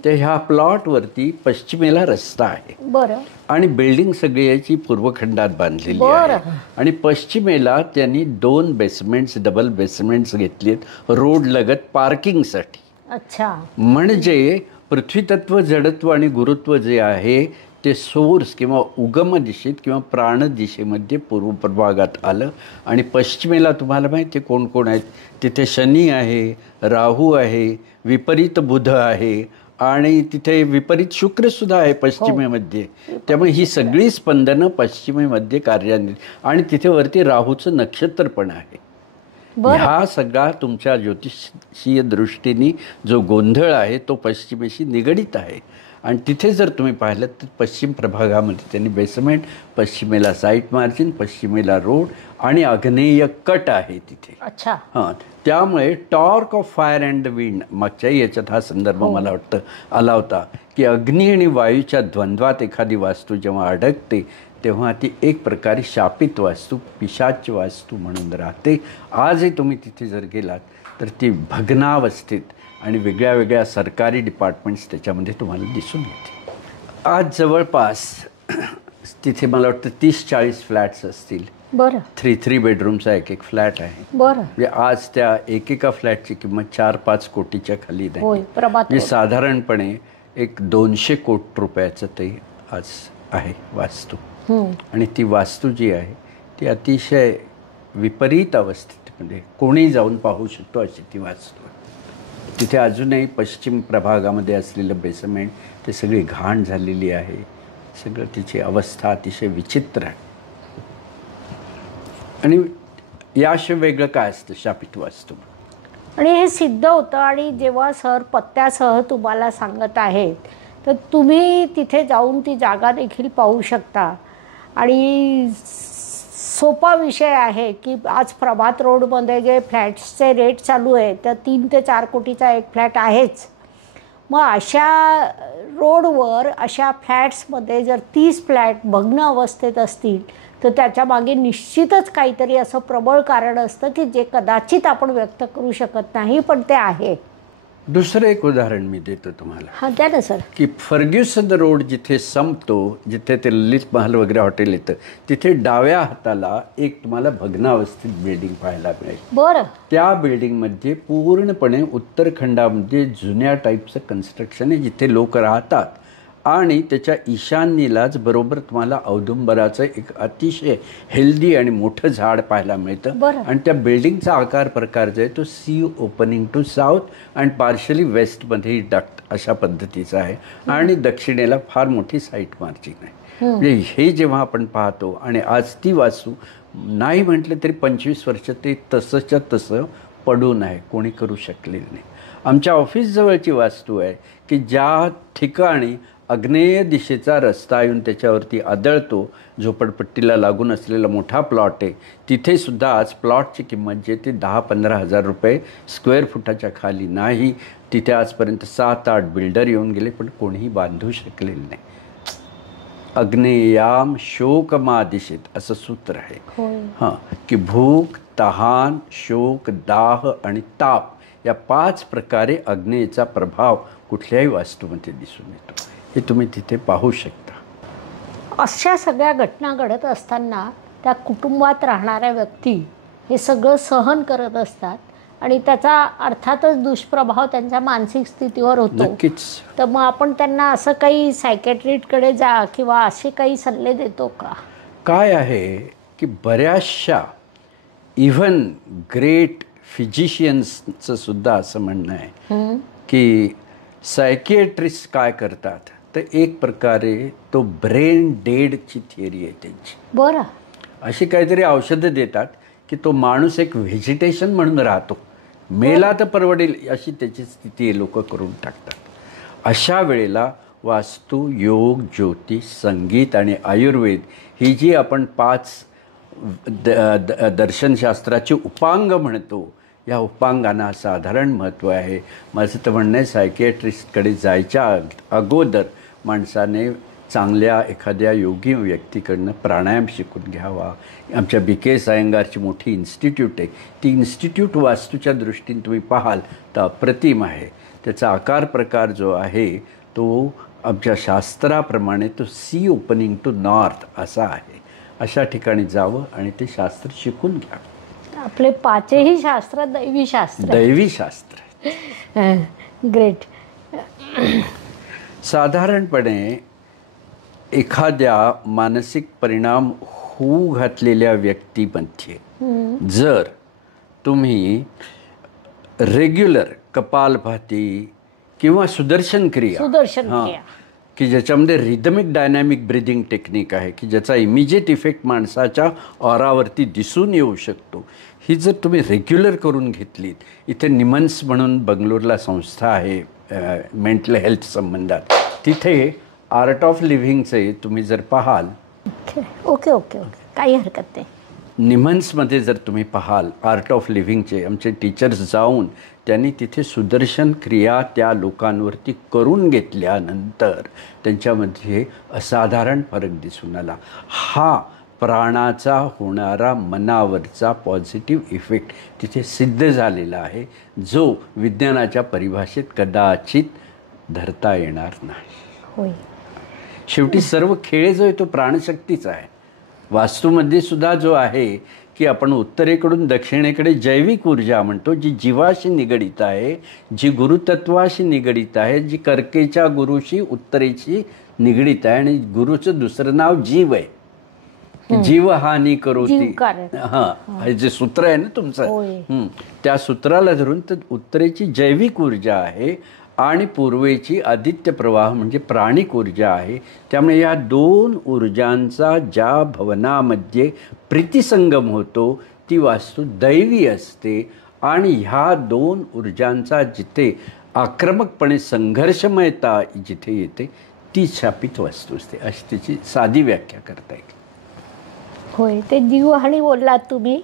तर ह्या प्लॉटवरती पश्चिमेला रस्ता आहे. बरं. आणि बिल्डिंग सगळी याची पूर्वखंडात बांधलेली आहे. आणि पश्चिमेला त्यांनी 2 बेसमेंट्स, डबल बेसमेंट्स घेतलीत रोड लगत पार्किंगसाठी. अच्छा. म्हणजे पृथ्वीतत्व, जडत्व आणि गुरुत्व जे आहे ते सोर्स किंवा उगम दिशेत किंवा प्राण दिशेमध्ये पूर्व प्रभागात आलं. आणि पश्चिमेला तुम्हाला माहिती आहे कोण कोण आहेत. तिथे शनी आहे, राहू आहे, विपरीत बुध आहे आणि तिथे विपरीत शुक्रसुद्धा आहे पश्चिमेमध्ये. त्यामुळे ही सगळी स्पंदनं पश्चिमेमध्ये कार्यान्वित. आणि तिथे वरती राहूचं नक्षत्र पण आहे. हा सगळा तुमच्या ज्योतिषीय दृष्टीने जो गोंधळ आहे तो पश्चिमेशी निगडीत आहे. आणि तिथे जर तुम्ही पाहिलं तर पश्चिम प्रभागामध्ये त्यांनी बेसमेंट, पश्चिमेला साईट मार्जिन, पश्चिमेला रोड आणि आग्नेय कट आहे तिथे. अच्छा. हां. त्यामुळे torque of fire and the wind, मागच्याही याच्यात हा संदर्भ मला वाटतं आला होता की अग्नी आणि वायूच्या द्वंद्वात एखादी वास्तू जेव्हा अडकते तेव्हा ती एक प्रकारे शापित वास्तू, पिशाच वास्तू म्हणून राहते. आजही तुम्ही तिथे जर गेलात तर ती भग्नावस्थेत आणि वेगळ्या वेगळ्या सरकारी डिपार्टमेंट्स त्याच्यामध्ये तुम्हाला दिसून येते. आज जवळपास तिथे मला वाटतं 30-40 फ्लॅट्स असतील. बरं. 3 बेडरूमचा एक फ्लॅट आहे. बरं. म्हणजे आज त्या एकेका फ्लॅटची किंमत 4-5 कोटीच्या खाली नाही. म्हणजे साधारणपणे एक 200 कोटी रुपयाचं ते आज आहे वास्तू. आणि ती वास्तू जी आहे ती अतिशय विपरीत अवस्थेत, म्हणजे कोणी जाऊन पाहू शकतो अशी ती वास्तू. तिथे अजूनही पश्चिम प्रभागामध्ये असलेलं बेसमेंट ते सगळी घाण झालेली आहे. सगळं तिची अवस्था अतिशय विचित्र आहे. आणि याशिवाय वेगळं काय असतं शापित वास्तू. आणि हे सिद्ध होतं. आणि जेव्हा सर पत्त्यासह तुम्हाला सांगत आहेत तर तुम्ही तिथे जाऊन ती जागा देखील पाहू शकता. आणि सोपा विषय आहे की आज प्रभात रोडमध्ये जे फ्लॅट्सचे रेट चालू आहे तर 3 ते 4 कोटीचा एक फ्लॅट आहेच. मग अशा रोडवर अशा फ्लॅट्समध्ये जर 30 फ्लॅट भग्न अवस्थेत असतील तर त्याच्या मागे निश्चितच काहीतरी असं प्रबळ कारण असतं की जे कदाचित आपण व्यक्त करू शकत नाही, पण ते आहे. दुसरं एक उदाहरण मी देतो तुम्हाला. हां, द्या ना सर. की फर्ग्युसन रोड जिथे संपतो, जिथे ते ललित महल वगैरे हॉटेल येतं, तिथे डाव्या हाताला एक तुम्हाला भग्नावस्थित बिल्डिंग पाहायला मिळेल. बरं. त्या बिल्डिंगमध्ये पूर्णपणे उत्तरखंडामध्ये जुन्या टाईपचं कन्स्ट्रक्शन आहे जिथे लोक राहतात. आणि त्याच्या ईशान्येलाच बरोबर तुम्हाला औदुंबराचं एक अतिशय हेल्दी आणि मोठं झाड पाहायला मिळतं. आणि त्या बिल्डिंगचा आकार प्रकार जो आहे तो sea opening to south and partially वेस्टमध्ये डक्ट अशा पद्धतीचा आहे. आणि दक्षिणेला फार मोठी साईट मार्जिन आहे. म्हणजे हे जेव्हा आपण पाहतो आणि आज ती वास्तू नाही म्हटलं तरी 25 वर्ष ते तसंच्या तसं पडून आहे, कोणी करू शकलेलं नाही. आमच्या ऑफिसजवळची वास्तू आहे की ज्या ठिकाणी आग्नेय दिशेचा रस्ता येऊन त्याच्यावरती आदळतो, झोपडपट्टीला लागून असलेला मोठा प्लॉट आहे, तिथे सुद्धा आज प्लॉटची किंमत जी ते 10-15 हजार रुपये स्क्वेअर फुटाच्या खाली नाही. तिथे आजपर्यंत 7-8 बिल्डर येऊन गेले पण कोणीही बांधू शकलेलं नाही. अग्नेयाम शोकमा दिशेत असं सूत्र आहे. हां, की भूक, तहान, शोक, दाह आणि ताप या 5 प्रकारे अग्नेयचा प्रभाव कुठल्याही वास्तूमध्ये दिसून येतो. हे तुम्ही तिथे पाहू शकता. अशा सगळ्या घटना घडत असताना त्या कुटुंबात राहणाऱ्या व्यक्ती हे सगळं सहन करत असतात आणि त्याचा अर्थातच दुष्प्रभाव त्यांच्या मानसिक स्थितीवर होतो. नक्कीच. तर मग आपण त्यांना असं काही सायकॅट्रिस्टकडे जा किंवा असे काही सल्ले देतो का? काय आहे की बऱ्याचशा इव्हन ग्रेट फिजिशियन्सचं सुद्धा असं म्हणणं आहे की सायकिएट्रिस्ट काय करतात तर एक प्रकारे तो ब्रेन डेडची थिअरी आहे त्यांची. बरं. अशी काहीतरी औषधं देतात की तो माणूस एक व्हेजिटेशन म्हणून राहतो, मेला तर परवडेल अशी त्याची स्थिती लोक करून टाकतात. अशा वेळेला वास्तू, योग, ज्योतिष, संगीत आणि आयुर्वेद ही जी आपण 5 दर्शनशास्त्राची उपांग म्हणतो, या उपांगांना साधारण महत्त्व आहे. माझं तर म्हणणं आहे सायकिएट्रिस्टकडे जायच्या अगोदर माणसाने चांगल्या एखाद्या योगी व्यक्तीकडनं प्राणायाम शिकून घ्यावा. आमच्या BK अय्यंगारची मोठी इन्स्टिट्यूट आहे, ती इन्स्टिट्यूट वास्तूच्या दृष्टीने तुम्ही पाहाल तर अप्रतिम आहे. त्याचा आकार प्रकार जो आहे तो आमच्या शास्त्राप्रमाणे तो सी ओपनिंग टू नॉर्थ असा आहे. अशा ठिकाणी जावं आणि ते शास्त्र शिकून घ्या. आपले 5ही शास्त्र दैवी शास्त्र. दैवी शास्त्र. ग्रेट. साधारणपणे एखाद्या मानसिक परिणाम होऊ घातलेल्या व्यक्तीमध्ये जर तुम्ही रेग्युलर कपालभाती किंवा सुदर्शन क्रिया की ज्याच्यामध्ये रिदमिक डायनॅमिक ब्रिदिंग टेक्निक आहे की ज्याचा इमिजिएट इफेक्ट माणसाच्या ऑरावरती दिसून येऊ शकतो, ही जर तुम्ही रेग्युलर करून घेतलीत. इथे निमन्स म्हणून बंगलोरला संस्था आहे मेंटल हेल्थ संबंधात, तिथे आर्ट ऑफ लिव्हिंगचे तुम्ही जर पाहाल. ओके ओके ओके, काही हरकत नाही. निमन्समध्ये जर तुम्ही पाहाल आर्ट ऑफ लिव्हिंगचे आमचे टीचर्स जाऊन त्यांनी तिथे सुदर्शन क्रिया त्या लोकांवरती करून घेतल्यानंतर त्यांच्यामध्ये असाधारण फरक दिसून आला. हा प्राणाचा होणारा मनावरचा पॉझिटिव्ह इफेक्ट तिथे सिद्ध झालेला आहे, जो विज्ञानाच्या परिभाषेत कदाचित धरता येणार नाही. शेवटी सर्व खेळ जो आहे तो प्राणशक्तीचा आहे. वास्तूमध्ये सुद्धा जो आहे की आपण उत्तरेकडून दक्षिणेकडे जैविक ऊर्जा म्हणतो, जी जीवाशी निगडीत आहे, जी गुरुतत्वाशी निगडीत आहे, जी कर्केच्या गुरुशी उत्तरेशी निगडीत आहे. आणि गुरुचं दुसरं नाव जीव आहे. जीवहानी करोती, हां, हे जे सूत्र आहे ना तुमचं, त्या सूत्राला धरून तर उत्तरेची जैविक ऊर्जा आहे आणि पूर्वेची आदित्य प्रवाह म्हणजे प्राणिक ऊर्जा आहे. त्यामुळे या 2 ऊर्जांचा ज्या भवनामध्ये प्रीतिसंगम होतो ती वास्तू दैवी असते. आणि ह्या 2 ऊर्जांचा जिथे आक्रमकपणे संघर्षमयता जिथे येते ती शापित वास्तू असते, अशी त्याची साधी व्याख्या करता येईल. होय, ते जीवहानी बोललात तुम्ही.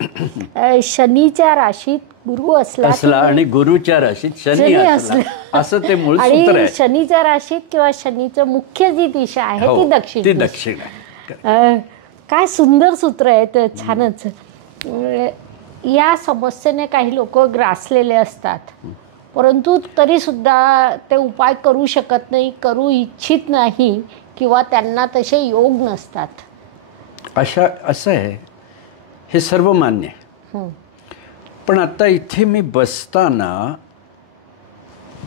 शनीच्या राशीत गुरु असला आणि गुरुच्या राशीत शनी असला, असं ते मूळ सूत्र आहे. शनीच्या राशीत किंवा शनीचं मुख्य जी दिशा आहे ती दक्षिण. ती दक्षिण आहे. काय सुंदर सूत्र आहे ते, छानच. या समस्येने काही लोक ग्रासलेले असतात, परंतु तरीसुद्धा ते उपाय करू शकत नाही, करू इच्छित नाही किंवा त्यांना तसे योग नसतात. असं आहे, हे सर्व मान्य आहे. पण आता इथे मी बसताना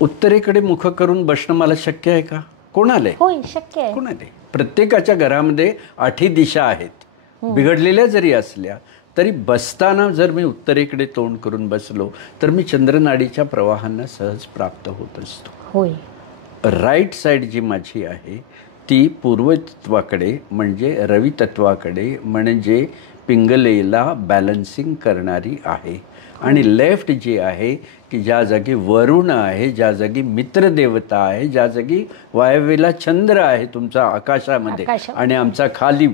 उत्तरेकडे मुख करून बसणं मला शक्य आहे का? कोणाला? होय, शक्य आहे. कोणाला? प्रत्येकाच्या घरामध्ये 8 दिशा आहेत, बिघडलेल्या जरी असल्या तरी बसताना जर मी उत्तरेकडे तोंड करून बसलो तर मी चंद्रनाडीच्या प्रवाहांना सहज प्राप्त होत असतो. होय. राईट साईड जी माझी आहे ती पूर्वतत्वाकडे म्हणजे रवितत्वाकडे म्हणजे पिंगलेला बॅलन्सिंग करणारी आहे. आणि लेफ्ट जी आहे की ज्या जागी वरुण आहे, ज्या जागी मित्रदेवता आहे, ज्या जागी वायव्येला चंद्र आहे तुमचा आकाशामध्ये, आणि आमचा खाली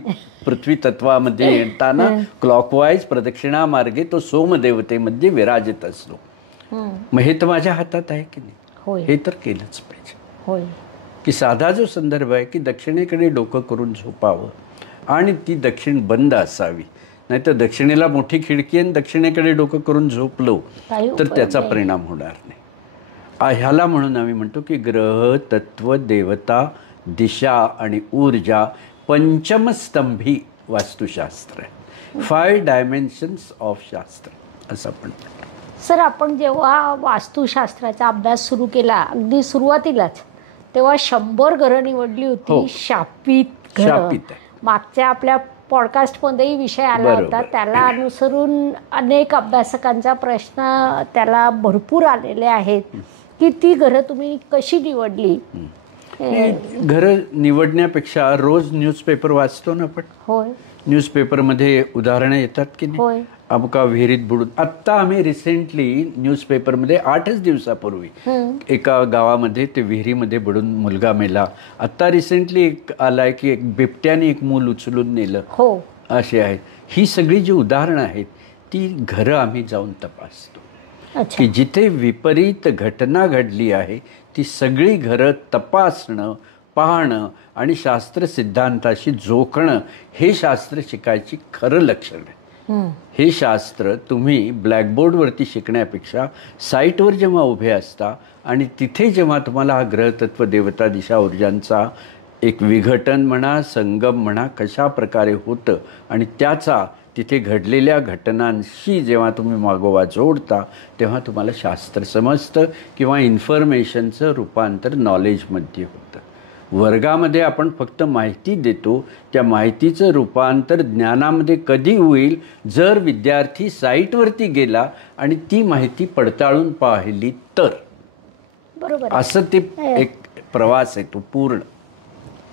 पृथ्वी तत्वामध्ये येताना क्लॉकवाईज प्रदक्षिणा मार्गे तो सोमदेवतेमध्ये विराजित असतो. मग हे तर माझ्या हातात आहे की नाही? हे तर केलंच पाहिजे. की साधा जो संदर्भ आहे की दक्षिणेकडे डोकं करून झोपावं आणि ती दक्षिण बंद असावी. नाहीतर दक्षिणेला मोठी खिडकी आणि दक्षिणेकडे डोकं करून झोपलो तर त्याचा परिणाम होणार नाही. ह्याला म्हणून आम्ही म्हणतो की ग्रह, तत्व, देवता, दिशा आणि ऊर्जा पंचमस्तंभी वास्तुशास्त्र आहे. 5 डायमेन्शन्स ऑफ शास्त्र असं आपण म्हणतो. सर, आपण जेव्हा वास्तुशास्त्राचा अभ्यास सुरू केला अगदी सुरुवातीलाच, तेव्हा 100 घरं निवडली होती. शापित घरं. मागच्या आपल्या पॉडकास्टमध्येही विषय आला होता. त्याला अनुसरून अनेक अभ्यासकांचा प्रश्न त्याला भरपूर आलेले आहेत की ती घरं तुम्ही कशी निवडली. घरं निवडण्यापेक्षा रोज न्यूजपेपर वाचतो ना आपण. होय. न्यूजपेपरमध्ये उदाहरणं येतात की नाही. अमुका विहिरीत बुडून. आत्ता आम्ही रिसेंटली न्यूजपेपरमध्ये 8च दिवसापूर्वी एका गावामध्ये ते विहिरीमध्ये बुडून मुलगा मेला. आत्ता रिसेंटली एक आलाय की एक बिबट्याने एक मूल उचलून नेलं. असे आहेत. ही सगळी जी उदाहरणं आहेत ती घरं आम्ही जाऊन तपासतो की जिथे विपरीत घटना घडली आहे ती सगळी घरं तपासणं, पाहणं आणि शास्त्र सिद्धांताशी जोखणं हे शास्त्र शिकायची खरं लक्षण आहे. हे शास्त्र तुम्ही ब्लॅकबोर्डवरती शिकण्यापेक्षा साईटवर जेव्हा उभे असता आणि तिथे जेव्हा तुम्हाला हा ग्रहतत्व देवता दिशा ऊर्जांचा एक विघटन म्हणा, संगम म्हणा, कशा प्रकारे होतं आणि त्याचा तिथे घडलेल्या घटनांशी जेव्हा तुम्ही मागोवा जोडता तेव्हा तुम्हाला शास्त्र समजतं किंवा इन्फॉर्मेशनचं रूपांतर नॉलेजमध्ये होतं. वर्गामध्ये आपण फक्त माहिती देतो. त्या माहितीचं रूपांतर ज्ञानामध्ये कधी होईल जर विद्यार्थी साईटवरती गेला आणि ती माहिती पडताळून पाहिली तर. बरोबर. असं ते एक प्रवास आहे तो पूर्ण.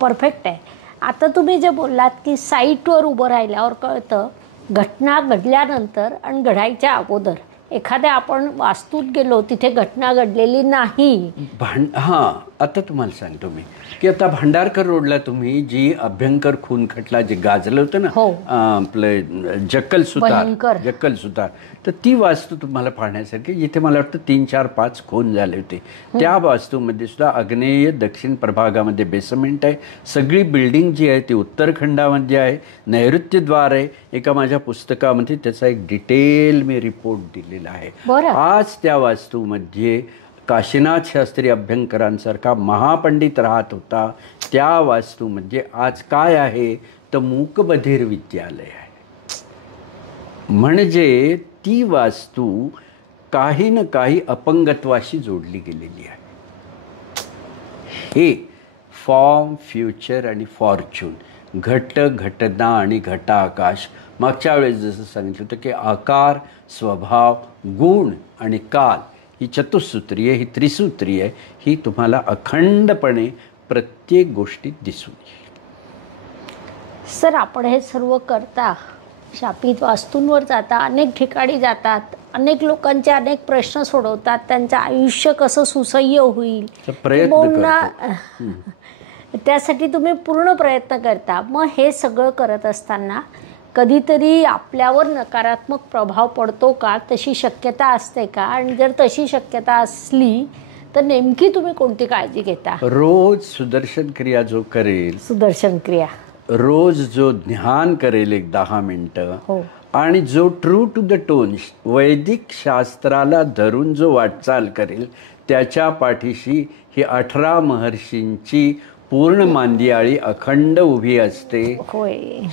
परफेक्ट आहे. आता तुम्ही जे बोललात की साईटवर उभं राहिल्यावर कळतं घटना घडल्यानंतर आणि घडायच्या अगोदर. एखाद्या आपण वास्तूत गेलो तिथे घटना घडलेली नाही. हां, आता तुम्हाला सांगतो मी की आता भांडारकर रोडला तुम्ही जी अभ्यंकर खून खटला जे गाजलं होतं ना, आपलं जक्कल सुतार, तर ती वास्तू तुम्हाला पाहण्यासारखी जिथे मला वाटतं 3, 4, 5 खून झाले होते. त्या वास्तूमध्ये सुद्धा आग्नेय दक्षिण प्रभागामध्ये बेसमेंट आहे. सगळी बिल्डिंग जी आहे ती उत्तरखंडामध्ये आहे. नैऋत्यद्वार आहे. एका माझ्या पुस्तकामध्ये त्याचा एक डिटेल मी रिपोर्ट दिलेला आहे. आज त्या वास्तूमध्ये काशीनाथ शास्त्री अभ्यंकरांसारखा महापंडित राहत होता. त्या वास्तूमध्ये आज काय आहे तर मूकबधीर विद्यालय आहे. म्हणजे ती वास्तू काही ना काही अपंगत्वाशी जोडली गेलेली आहे. हे फॉर्म, फ्युचर आणि फॉर्च्यून, घट, घटना आणि घटाकाश. मागच्या वेळेस जसं सांगितलं होतं की आकार, स्वभाव, गुण आणि काल ही चतुसूत्रीय, ही त्रिसूत्रीय, ही तुम्हाला अखंडपणे प्रत्येक गोष्टीत दिसून येईल. सर, आपण हे सर्व करता शापित वास्तूंवर जाता, अनेक ठिकाणी जातात, अनेक लोकांचे अनेक प्रश्न सोडवतात, त्यांचं आयुष्य कसं सुसह्य होईल त्यासाठी तुम्ही पूर्ण प्रयत्न करता. मग हे सगळं करत असताना कधीतरी आपल्यावर नकारात्मक प्रभाव पडतो का? तशी शक्यता असते का? आणि जर तशी शक्यता असली तर नेमकी तुम्ही कोणती काळजी घेता? रोज सुदर्शन क्रिया जो करेल, सुदर्शन क्रिया, रोज जो ध्यान करेल 10 मिनिटं, आणि जो ट्रू टू द टोन वैदिक शास्त्राला धरून जो वाटचाल करेल त्याच्या पाठीशी ही 18 महर्षींची पूर्ण मांदियाळी अखंड उभी असते.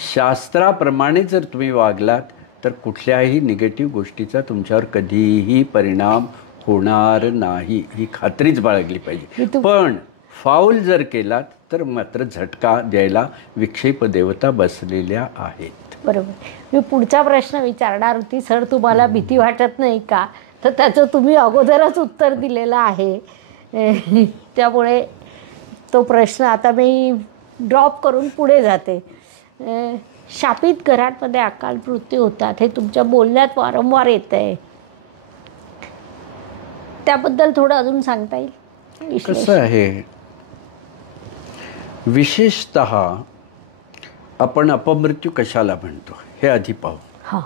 शास्त्राप्रमाणे जर तुम्ही वागलात तर कुठल्याही निगेटिव्ह गोष्टीचा तुमच्यावर कधीही परिणाम होणार नाही, ही खात्रीच बाळगली पाहिजे. पण फाऊल जर केलात तर मात्र झटका द्यायला विक्षेप देवता बसलेल्या आहेत. बरोबर. मी पुढचा प्रश्न विचारणार होती, सर तुम्हाला भीती वाटत नाही का? तर त्याचं तुम्ही अगोदरच उत्तर दिलेलं आहे. त्यामुळे तो प्रश्न आता मी ड्रॉप करून पुढे जाते. शापित घरांमध्ये अकाल मृत्यू होतात हे तुमच्या बोलण्यात वारंवार येत आहे. त्याबद्दल थोडं अजून सांगता येईल? कसं आहे, विशेषतः आपण अपमृत्यू कशाला म्हणतो हे आधी पाहू.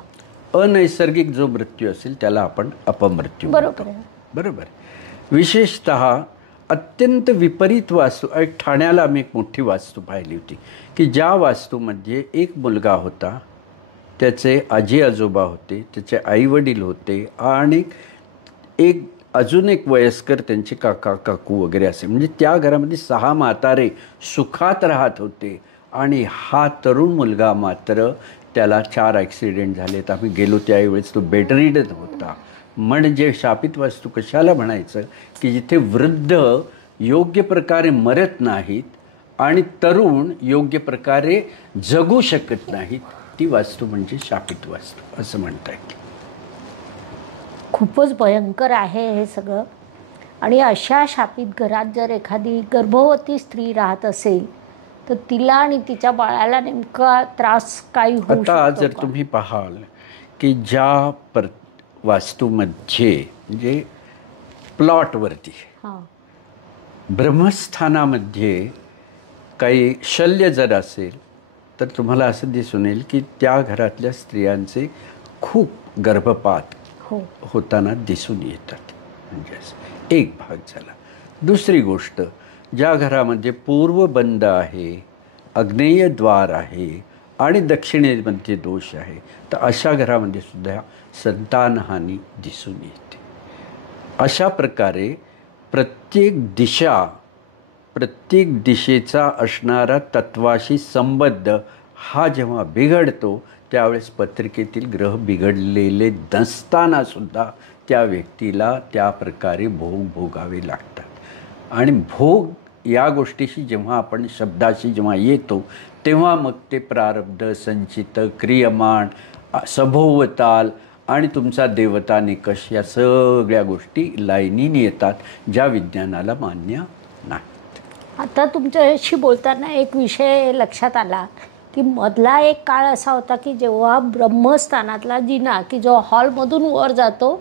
अनैसर्गिक जो मृत्यू असेल त्याला आपण अपमृत्यू म्हणतो. बरोबर. विशेषतः अत्यंत विपरीत वास्तू, एक ठाण्याला आम्ही एक मोठी वास्तू पाहिली होती की ज्या वास्तूमध्ये एक मुलगा होता, त्याचे आजी आजोबा होते, त्याचे आईवडील होते आणि एक अजून एक वयस्कर त्यांचे काका काकू वगैरे असे, म्हणजे त्या घरामध्ये 6 म्हातारे सुखात राहत होते आणि हा तरुण मुलगा मात्र त्याला 4 ॲक्सिडेंट झालेत. आम्ही गेलो त्यावेळेस तो बेडरिडन होता. म्हणजे शापित वास्तू कशाला म्हणायचं की जिथे वृद्ध योग्य प्रकारे मरत नाहीत आणि तरुण योग्य प्रकारे जगू शकत नाहीत, ती वास्तू म्हणजे शापित वास्तू असं म्हणता येईल. खूपच भयंकर आहे हे सगळं. आणि अशा शापित घरात जर एखादी गर्भवती स्त्री राहत असेल तर तिला आणि तिच्या बाळाला नेमका त्रास काय होऊ शकतो? आता जर तुम्ही पाहाल की ज्या वास्तूमध्ये म्हणजे प्लॉटवरती ब्रह्मस्थानामध्ये काही शल्य जर असेल तर तुम्हाला असं दिसून येईल की त्या घरातल्या स्त्रियांचे खूप गर्भपात होताना दिसून येतात. म्हणजे एक भाग झाला. दुसरी गोष्ट, ज्या घरामध्ये पूर्व बंद आहे, आग्नेय द्वार आहे आणि दक्षिणेमध्ये दोष आहे, तर अशा घरामध्ये सुद्धा संतानहानी दिसून येते. अशा प्रकारे प्रत्येक दिशेचा असणारा तत्वाशी संबद्ध हा जेव्हा बिघडतो त्यावेळेस पत्रिकेतील ग्रह बिघडलेले नसताना सुद्धा त्या व्यक्तीला त्या प्रकारे भोग भोगावे लागतात. आणि भोग या गोष्टीशी जेव्हा आपण शब्दाशी जेव्हा येतो तेव्हा मग ते प्रारब्ध, संचित, क्रियमाण, सभोवताल आणि तुमचा देवता निकष या सगळ्या गोष्टी लाईनीने येतात, ज्या विज्ञानाला मान्य नाहीत. आता तुमच्याशी बोलताना एक विषय लक्षात आला की मधला एक काळ असा होता की जेव्हा ब्रह्मस्थानातला जिना की जो हॉलमधून वर जातो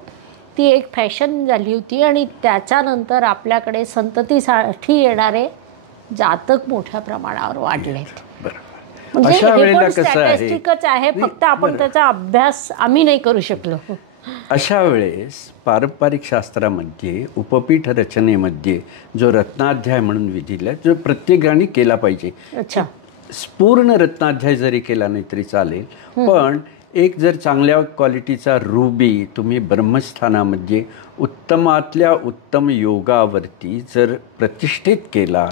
ती एक फॅशन झाली होती आणि त्याच्यानंतर आपल्याकडे संततीसाठी येणारे जातक मोठ्या प्रमाणावर वाढले. म्हणजे हे पण स्टॅटिस्टिकच आहे, फक्त आपण त्याचा अभ्यास आम्ही नाही करू शकलो. अशा वेळेस पारंपरिक शास्त्रामध्ये उपपीठ रचनेमध्ये जो रत्नाध्याय म्हणून विधिला, जो प्रत्येकाने केला पाहिजे. अच्छा. पूर्ण रत्नाध्याय जरी केला नाही तरी चालेल, पण एक जर चांगल्या क्वालिटीचा रुबी तुम्ही ब्रह्मस्थानामध्ये उत्तमातल्या उत्तम योगावरती जर प्रतिष्ठित केला,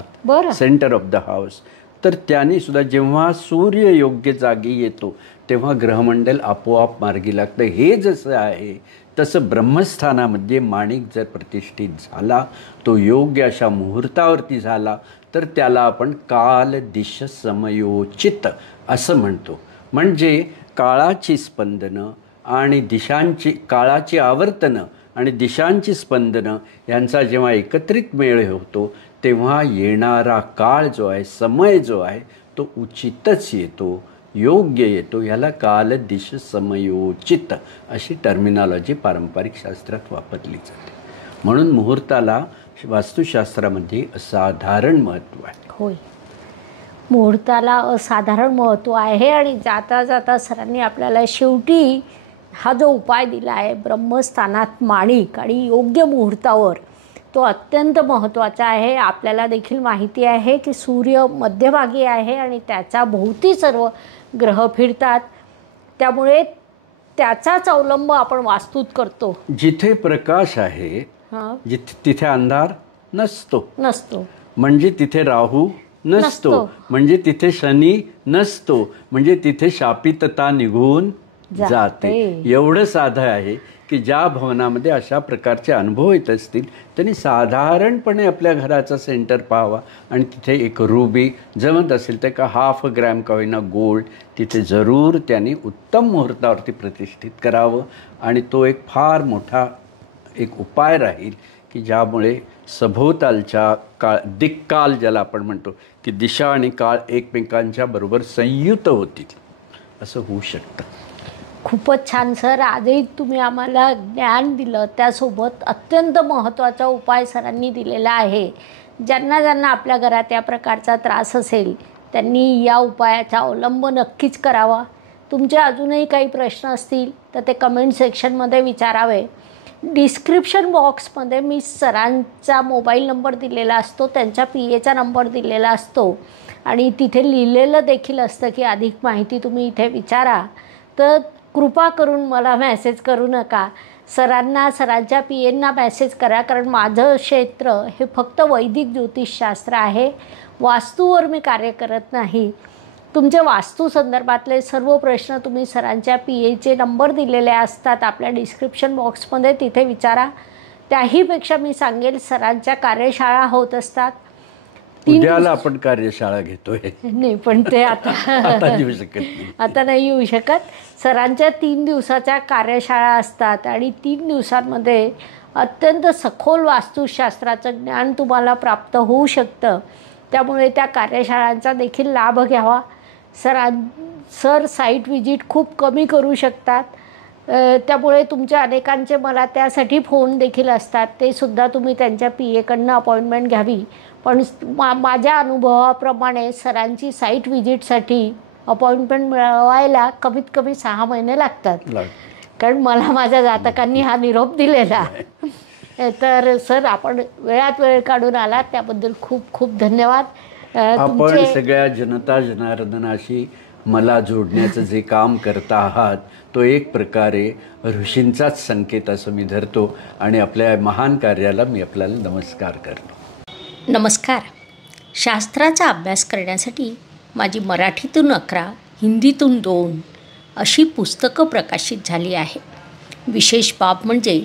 सेंटर ऑफ द हाऊस, तर त्याने सुद्धा जेव्हा सूर्य योग्य जागी येतो तेव्हा ग्रहमंडल आपोआप मार्गी लागतं. हे जसं आहे तसं ब्रह्मस्थानामध्ये माणिक जर प्रतिष्ठित झाला, तो योग्य अशा मुहूर्तावरती झाला, तर त्याला आपण काल दिश समयोचित असं म्हणतो. म्हणजे काळाची स्पंदनं आणि काळाची आवर्तनं आणि दिशांची स्पंदनं यांचा जेव्हा एकत्रित मेळ होतो तेव्हा येणारा काळ जो आहे, समय जो आहे, तो उचितच येतो, योग्य येतो. याला काल दिश समयोचित अशी टर्मिनॉलॉजी पारंपरिक शास्त्रात वापरली जाते. म्हणून मुहूर्ताला वास्तुशास्त्रामध्ये असाधारण महत्त्व आहे. होय, मुहूर्ताला असाधारण महत्त्व आहे. आणि जाता जाता सरांनी आपल्याला शेवटी हा जो उपाय दिला आहे ब्रह्मस्थानात माणिक आणि योग्य मुहूर्तावर, तो अत्यंत महत्त्वाचा आहे. आपल्याला देखील माहिती आहे की सूर्य मध्यभागी आहे आणि त्याच्या भोवती सर्व ग्रह फिरतात, त्यामुळे त्याचाच अवलंब आपण वास्तूत करतो. जिथे प्रकाश आहे तिथे अंधार नसतो, म्हणजे तिथे राहू नसतो, म्हणजे तिथे शनी नसतो, म्हणजे तिथे शापितता निघून जाते. एवढं साधं आहे की ज्या भवनामध्ये अशा प्रकारचे अनुभव येत असतील त्यांनी साधारणपणे आपल्या घराचा सेंटर पाहावा आणि तिथे एक रुबी जमत असेल तर का 1/2 ग्रॅम का होईना गोल्ड तिथे जरूर त्यांनी उत्तम मुहूर्तावरती प्रतिष्ठित करावं. आणि तो एक फार मोठा एक उपाय राहील की ज्यामुळे सभोवतालच्या दिक्काल ज्याला आपण म्हणतो की दिशा आणि काळ एकमेकांच्या बरोबर संयुक्त होतील, असं होऊ शकतं. खूपच छान सर, आजही तुम्ही आम्हाला ज्ञान दिलं, त्यासोबत अत्यंत महत्त्वाचा उपाय सरांनी दिलेला आहे. ज्यांना ज्यांना आपल्या घरात या प्रकारचा त्रास असेल त्यांनी या उपायाचा अवलंब नक्कीच करावा. तुमचे अजूनही काही प्रश्न असतील तर ते कमेंट सेक्शनमध्ये विचारावे. डिस्क्रिप्शन बॉक्समध्ये मी सरांचा मोबाईल नंबर दिलेला असतो, त्यांच्या PAचा नंबर दिलेला असतो आणि तिथे लिहिलेलं देखील असतं की अधिक माहिती तुम्ही इथे विचारा. तर कृपा करून मला मेसेज करू नका, सरांना, सरांच्या PAंना मेसेज करा, कारण माझं क्षेत्र हे फक्त वैदिक ज्योतिषशास्त्र आहे. वास्तूवर मी कार्य करत नाही. तुमचे वास्तू संदर्भातले सर्व प्रश्न तुम्ही सरांच्या PAचे नंबर दिलेले असतात आपल्या डिस्क्रिप्शन बॉक्समध्ये, तिथे विचारा. त्याहीपेक्षा मी सांगेल, सरांच्या कार्यशाळा होत असतात. उद्याला आपण कार्यशाळा घेतोय. नाही, पण ते आता येऊ शकत नाही. आता नाही येऊ शकत. सरांच्या 3 दिवसाच्या कार्यशाळा असतात आणि 3 दिवसांमध्ये अत्यंत सखोल वास्तुशास्त्राचं ज्ञान तुम्हाला प्राप्त होऊ शकतं. त्यामुळे त्या कार्यशाळांचा देखील लाभ घ्यावा. सर साईट व्हिजिट खूप कमी करू शकतात. त्यामुळे तुमच्या अनेकांचे मला त्यासाठी फोन देखील असतात. ते सुद्धा तुम्ही त्यांच्या PAकडनं अपॉइंटमेंट घ्यावी. पण माझ्या अनुभवाप्रमाणे सरांची साईट व्हिजिटसाठी अपॉइंटमेंट मिळवायला कमीत कमी 6 महिने लागतात, कारण मला माझ्या जातकांनी हा निरोप दिलेला. तर सर, आपण वेळात वेळ काढून आलात त्याबद्दल खूप खूप धन्यवाद. आपण सगळ्या जनता जनार्दनाशी मला जोडण्याचं जे काम करता आहात तो एक प्रकारे ऋषींचाच संकेत असं मी धरतो आणि आपल्या महान कार्याला मी आपल्याला नमस्कार करतो. नमस्कार. शास्त्राचा अभ्यास करण्यासाठी माझी मराठीतून 11, हिंदीतून 2 अशी पुस्तकं प्रकाशित झाली आहे. विशेष बाब म्हणजे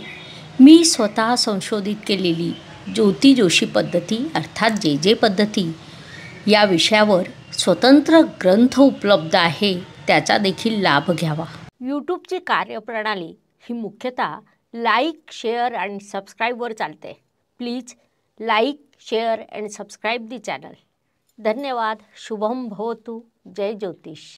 मी स्वतः संशोधित केलेली ज्योती जोशी पद्धती अर्थात JJ पद्धती या विषयावर स्वतंत्र ग्रंथ उपलब्ध आहे. त्याचा देखील लाभ घ्यावा. यूट्यूबची कार्यप्रणाली ही मुख्यतः लाईक, शेअर आणि सबस्क्राईबवर चालते. Please like, share and subscribe the channel. धन्यवाद. शुभम भवतु. जय ज्योतिष.